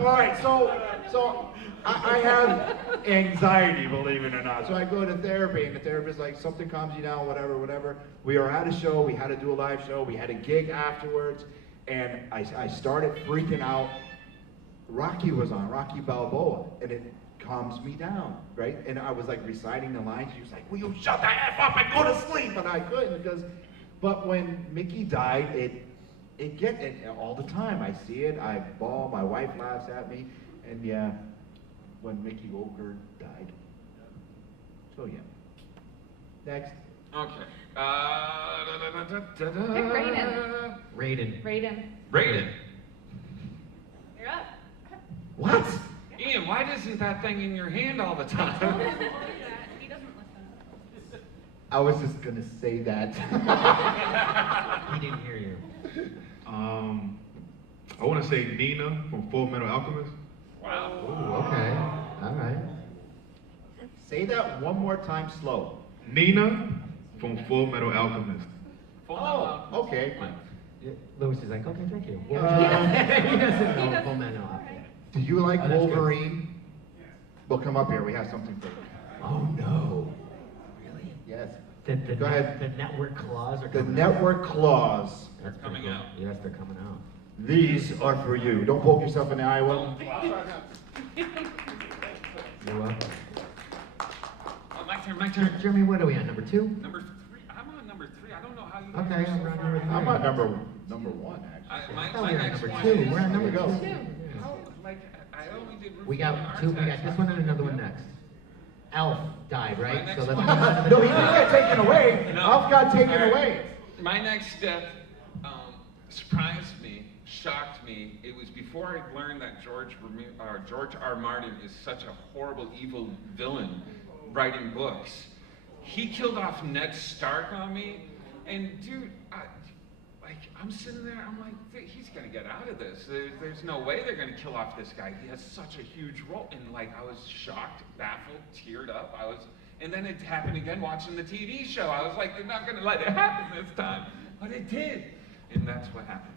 All right, so I have anxiety, believe it or not. So I go to therapy, and the therapist's like, something calms you down, whatever. We were at a show. We had to do a live show. We had a gig afterwards, and I started freaking out. Rocky was on, Rocky Balboa, and it calms me down, right? And I was like reciting the lines. She was like, will you shut the F up and go to sleep? And I couldn't but when Mickey died, it gets it all the time. I see it, I bawl, my wife laughs at me, and yeah, when Mickey Ogre died. So yeah. Next. Okay. Pick Raiden. Raiden. You're up. What? Ian, why isn't that thing in your hand all the time? I was just gonna say that. He didn't hear you. I want to say Nina from Full Metal Alchemist. Wow. Ooh, okay. All right. Say that one more time slow. Nina from Full Metal Alchemist. Oh, okay. Lewis is like, okay, thank you. He He doesn't know Full Metal Alchemist. Do you like Oh, that's good. Wolverine? Well, come up here. We have something for you. Oh no. Really? Yes. Go ahead. The network claws are The coming network claws. That's coming cool. out. Yes, they're coming out. These are for you. Don't poke yourself in the eye with them. You're welcome. Oh, my turn, my turn. Jeremy, what are we on? Number 2? Number 3. I'm on number 3. I don't know how you. Okay, guys we're are on so number far 3. I'm on number 1, actually. My Oh, we're on next number one 2. is- We're on number There 2. we go. How, like, I only did. We got Rufus 2. and We got Artax. this one and another one next. Elf died, My right? next So let's one- move on to No, the he didn't get taken away. No. Alf got taken All right. away. My next death surprised me, shocked me. It was before I learned that George R. Martin is such a horrible, evil villain writing books. He killed off Ned Stark on me, and dude, I'm sitting there, I'm like, dude, he's gonna get out of this. There's no way they're gonna kill off this guy. He has such a huge role, and like I was shocked, baffled, teared up. And then it happened again watching the TV show. I was like, they're not gonna let it happen this time, but it did, and that's what happened.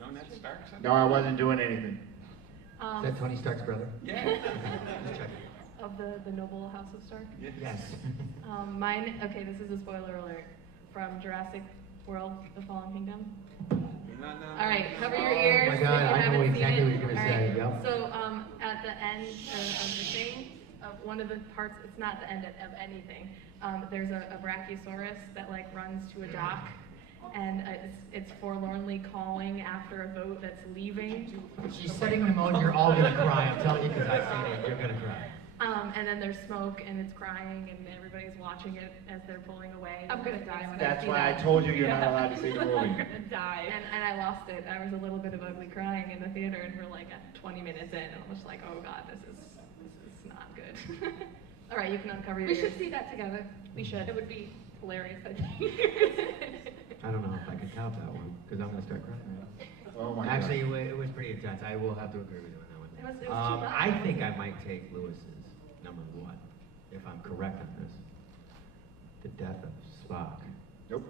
No Ned Stark? No, I wasn't doing anything. Is that Tony Stark's brother? Yeah. Just checking. Of the noble House of Stark. Yes. Mine. Okay, this is a spoiler alert from Jurassic World: The Fallen Kingdom. All right, cover your ears. Oh my if God, you I know haven't seen exactly it. what you're gonna All say, right, yep. So at the end of the thing, of one of the parts, it's not the end of anything. There's a brachiosaurus that like runs to a dock, and it's forlornly calling after a boat that's leaving. She's setting the mode. You're all gonna cry. I'm telling you because I've seen it. You're gonna cry. And then there's smoke, and it's crying, and everybody's watching it as they're pulling away. I'm gonna die when I That's see why I that. told you you're not allowed to see the movie. I'm gonna die. And I lost it. I was a little bit of ugly crying in the theater, and we're like at 20 minutes in, and I'm just like, oh god, this is not good. All right, you can uncover your We ears. should see that together. We should. It would be hilarious, I think. I don't know if I can top that one because I'm gonna start crying. Oh my Actually, God. it was pretty intense. I will have to agree with you on that one. It was too loud. I think I might take Lewis's number 1, if I'm correct on this. The death of Spock. Nope.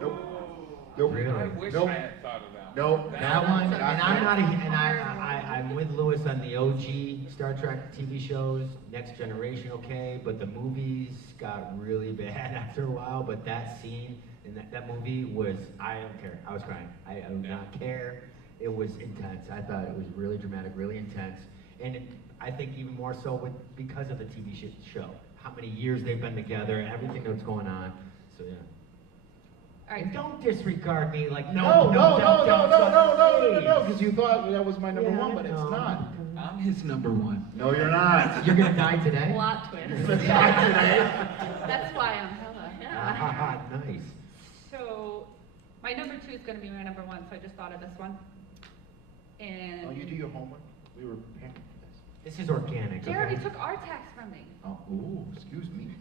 Nope. Really? I wish Nope. I had thought of that. Nope. That one, and I'm not, I'm with Lewis on the OG Star Trek TV shows, Next Generation, okay, but the movies got really bad after a while, but that scene in that movie was, I don't care, I was crying. I do not care. It was intense. I thought it was really dramatic, really intense, and I think even more so because of the TV show, how many years they've been together, and everything that's going on, so yeah. All right. And don't disregard me like, No, because you thought that was my number 1, but it's not. I'm his number 1. No, you're not. You're gonna die today? Plot twist. It's not today. That's why I'm hella. Ah, nice. So, my number 2 is going to be my number 1, so I just thought of this one. And Oh, you do your homework? We were preparing for this. This is organic. Jeremy okay? took our tax from me. Oh, ooh, excuse me.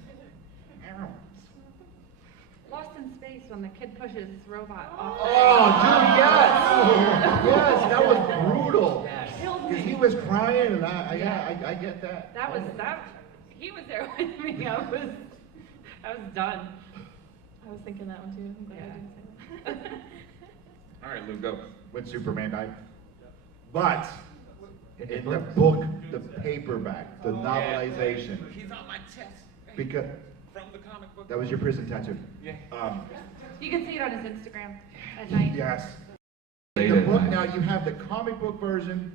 Lost in Space when the kid pushes his robot off. Oh, dude, yes! Yes, that was brutal. Yes. Killed Because me. he was crying, and I get that. That was that. He was there with me. I was done. I was thinking that one too. I'm glad I didn't say that. All right, Lou, go. When Superman died. But In the in the books. book, the paperback, the novelization, He's on my chest. because From the comic book. that was your prison tattoo. Yeah. You can see it on his Instagram at night. Yes. Late In the at book night. now, you have the comic book version,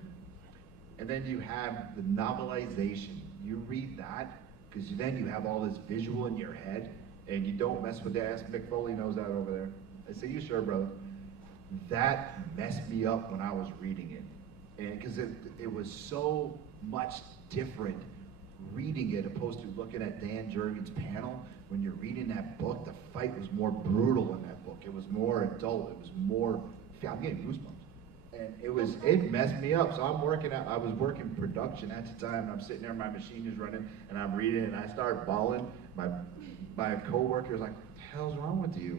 and then you have the novelization. You read that, because then you have all this visual in your head, and you don't mess with the ass. Mick Foley knows that over there. I say, you sure, brother? That messed me up when I was reading it. And because it was so much different reading it opposed to looking at Dan Jurgens' panel. When you're reading that book, the fight was more brutal in that book. It was more adult. It was more, I'm getting goosebumps. And it messed me up. So I was working production at the time, and I'm sitting there, my machine is running, and I'm reading, and I start bawling. My coworker was like, "What the hell's wrong with you?"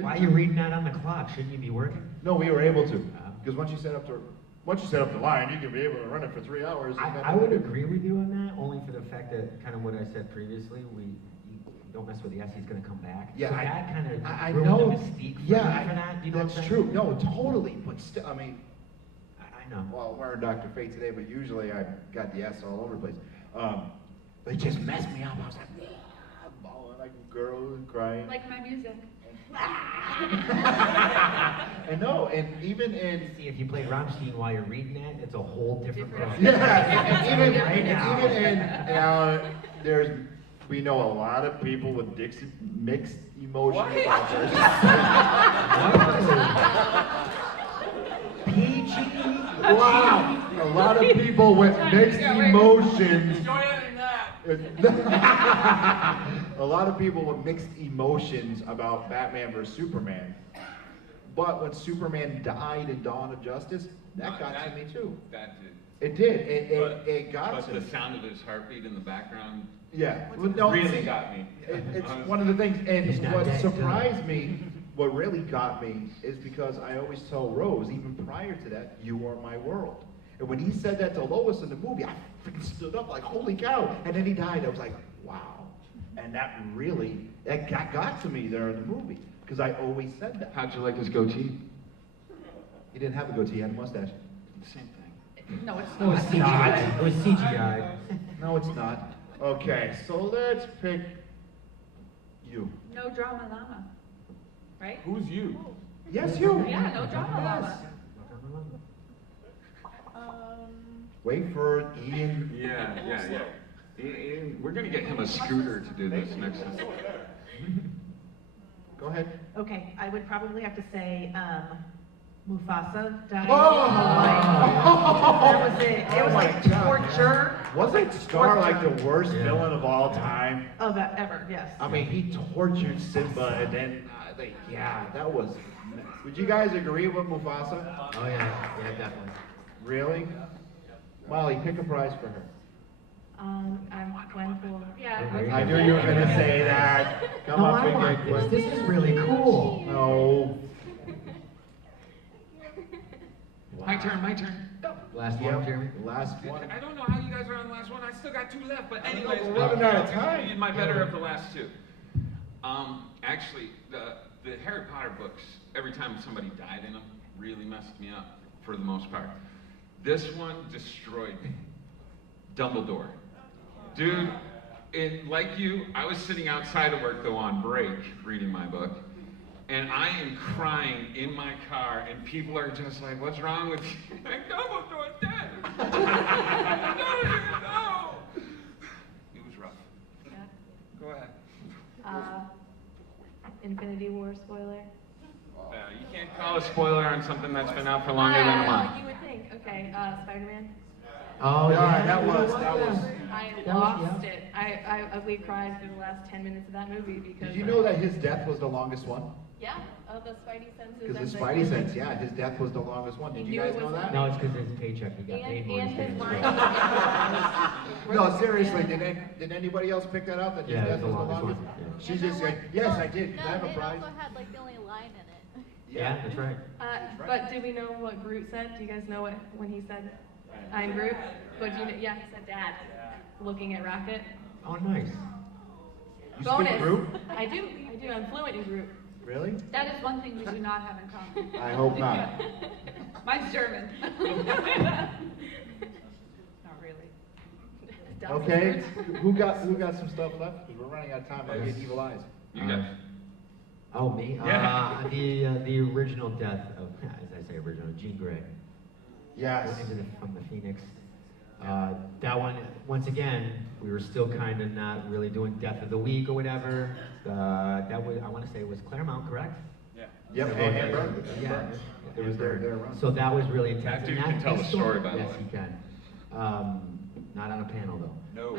Why are you reading that on the clock? Shouldn't you be working? No, we were able to, because once you set up the line, you can be able to run it for 3 hours. I would agree with you on that, only for the fact that kind of what I said previously, you don't mess with the S, he's going to come back. Yeah, so that kind of I ruined know. the mystique for, Yeah, for that. You know that's what I'm true. saying? No, totally. But still, I mean, I know. Well, I'm wearing Dr. Fate today, but usually I got the S all over the place. But it just messed me up. I was like, I'm bawling like a girl crying. Like my music. And no, and even in... See, if you play Rammstein while you're reading that, it's a whole different process. Yeah, even right now. We know a lot of people with mixed emotions about this. Wow, a lot of people with mixed emotions. A lot of people with mixed emotions about Batman vs Superman. But when Superman died in Dawn of Justice, that got to me too. That did. It did. It got to me. But the sound of his heartbeat in the background really got me. It's one of the things, and what surprised me, what really got me, is because I always tell Rose, even prior to that, you are my world. And when he said that to Lois in the movie, I freaking stood up like, holy cow. And then he died. I was like, wow. And that got to me there in the movie, because I always said that. How'd you like his goatee? He didn't have a goatee, he had a mustache. Same thing. No, it's No, it's CGI. It was CGI. No, it's not. Okay, so let's pick you. No drama llama. Right? Who's you? Yes, you. Yeah, no drama llama. Wait for Ian. Yeah. Ian, we're gonna get him a scooter to do this next time. Go ahead. Okay, I would probably have to say Mufasa died. That was it. It was like torture. Wasn't Scar like the worst villain of all time? Of ever, yes. I mean, he tortured Simba, and then, that was... Would you guys agree with Mufasa? Oh yeah, definitely. Really? Molly, pick a prize for her. I'm Gwenpool. Yeah. I knew you were going to say that. Come No, on, I want pick this. This is really cool. No. My turn. Last one, Jeremy? Last one. I don't know how you guys are on the last one. I still got 2 left, but anyways, we're running out of time. You did my better of the last 2. Actually, the Harry Potter books, every time somebody died in them, really messed me up for the most part. This one destroyed me. Dumbledore. Dude, like you, I was sitting outside of work though on break reading my book, and I am crying in my car, and people are just like, "What's wrong with you?" Like, Dumbledore's dead. No. It was rough. Yeah. Go ahead. Infinity War spoiler. You can't call a spoiler on something that's been out for longer than a month. You would think. Okay, Spider-Man. Oh yeah, that was. I lost it. I ugly cried for the last 10 minutes of that movie because. Did you know that his death was the longest one? Yeah, the Spidey senses. Because the Spidey sense, his death was the longest one. Did you guys know that? No, it's because his paycheck. He got paid more. And his line. No, seriously, did anybody else pick that out? That his death was the longest? One. She just said, yes, I did. Can I have a it prize? also had like the only line in it. Yeah, that's right. But do we know what Groot said? Do you guys know when he said, "I'm Groot"? But do you know, yeah, he said "Dad," looking at Rocket. Oh, nice. You Bonus. speak Groot? I do. I'm fluent in Groot. Really? That is one thing we do not have in common. I hope not. Mine's German. Not really. Okay, who got some stuff left? Because we're running out of time. I get evil eyes. You got. Oh, me? Yeah. The original death of, as I say, Jean Grey. Yes. From the Phoenix. That one, once again, we were still kind of not really doing Death of the Week or whatever. That was, I want to say, it was Claremont, correct? Yeah. Yep. And Burn. Yeah. It was their run. So that was really intense. That dude can tell a story, by the way. Yes, he can. Not on a panel, though. No.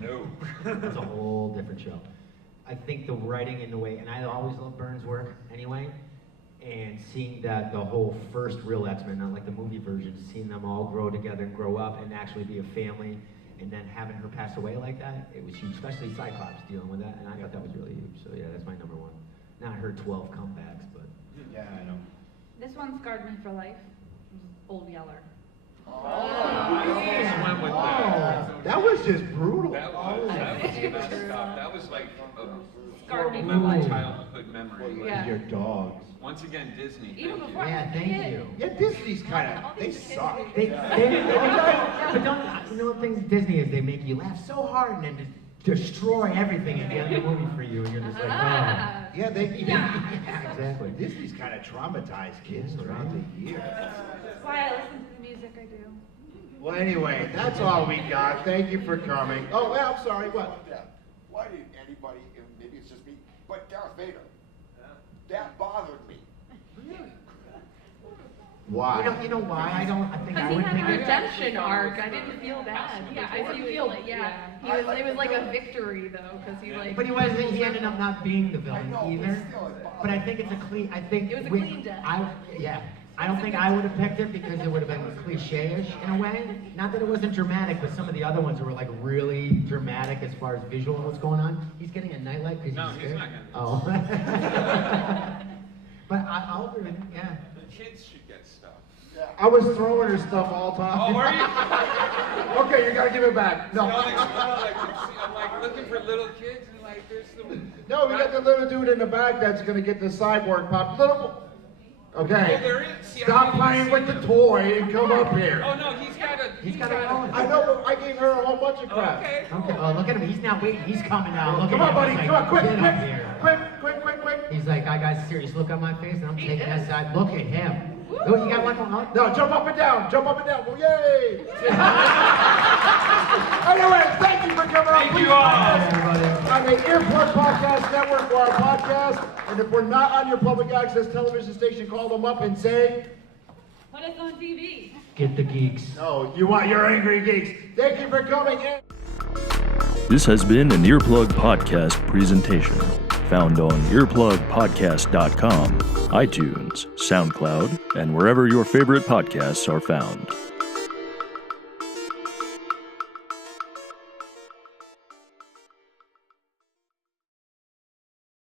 No. It's a whole different show. I think the writing in the way, and I always love Byrne's work anyway, and seeing that the whole first real X-Men, not like the movie version, seeing them all grow together and grow up and actually be a family, and then having her pass away like that, it was huge, especially Cyclops dealing with that, and I thought that was really huge. So yeah, that's my number one. Not her 12 comebacks, but yeah, I know. This one scarred me for life. Old Yeller. That was just brutal. That was messed up. That was like a horrible childhood memory. Yeah. Your dogs. Once again, Disney. Even thank before you. yeah, thank you. Yeah, Disney's kind of, they suck. But don't, you know the thing with Disney is they make you laugh so hard and then just destroy everything at the end of the movie for you, and you're just like, oh. Yeah, Yeah, exactly. Disney's kind of traumatized kids throughout the years. That's why I listen to the music I do. Well, anyway, that's all we got. Thank you for coming. Oh, well, I'm sorry, what? Yeah. Why did anybody, and maybe it's just me, but Darth Vader, that bothered me. Why? You know why? I think I would Because he pick had a it. redemption arc. I didn't feel bad. Yeah, I didn't feel like, it was like a victory though, because he like. But he wasn't. He ended up not being the villain either. But I think it's a clean. I think it was a clean death. I don't think I would have picked it because it would have been cliche-ish in a way. Not that it wasn't dramatic, but some of the other ones were like really dramatic as far as visual and what's going on. He's getting a nightlight because he's scared. No, he's not getting Oh. But I'll agree. Yeah. The kids should get stuff. I was throwing her stuff all the time. Oh, were you? Okay, you gotta give it back. No. I'm like looking for little kids and like there's some. No, we got the little dude in the back that's gonna get the cyborg pop. Okay. Oh, there is? See, Stop playing with the toy and come up here. Oh no, he's got a. I know, but I gave her a whole bunch of crap. Okay. Okay. Oh, look at him. He's not waiting. He's coming now. Look Come at on, him. buddy. He's Come on, quick, "Get quick, up here." quick. He's like, I got a serious look on my face, and I'm taking that side. Look at him. Oh, you got one more? No, jump up and down. Jump up and down. Well, yay! Anyway, thank you for coming on. Thank you all. On the Earplug Podcast Network, Ware podcast. And if we're not on your public access television station, call them up and say, Put us on TV. Get the geeks. no, you want your Angry Geeks. Thank you for coming in. This has been an Earplug Podcast presentation, found on earplugpodcast.com, iTunes, SoundCloud, and wherever your favorite podcasts are found.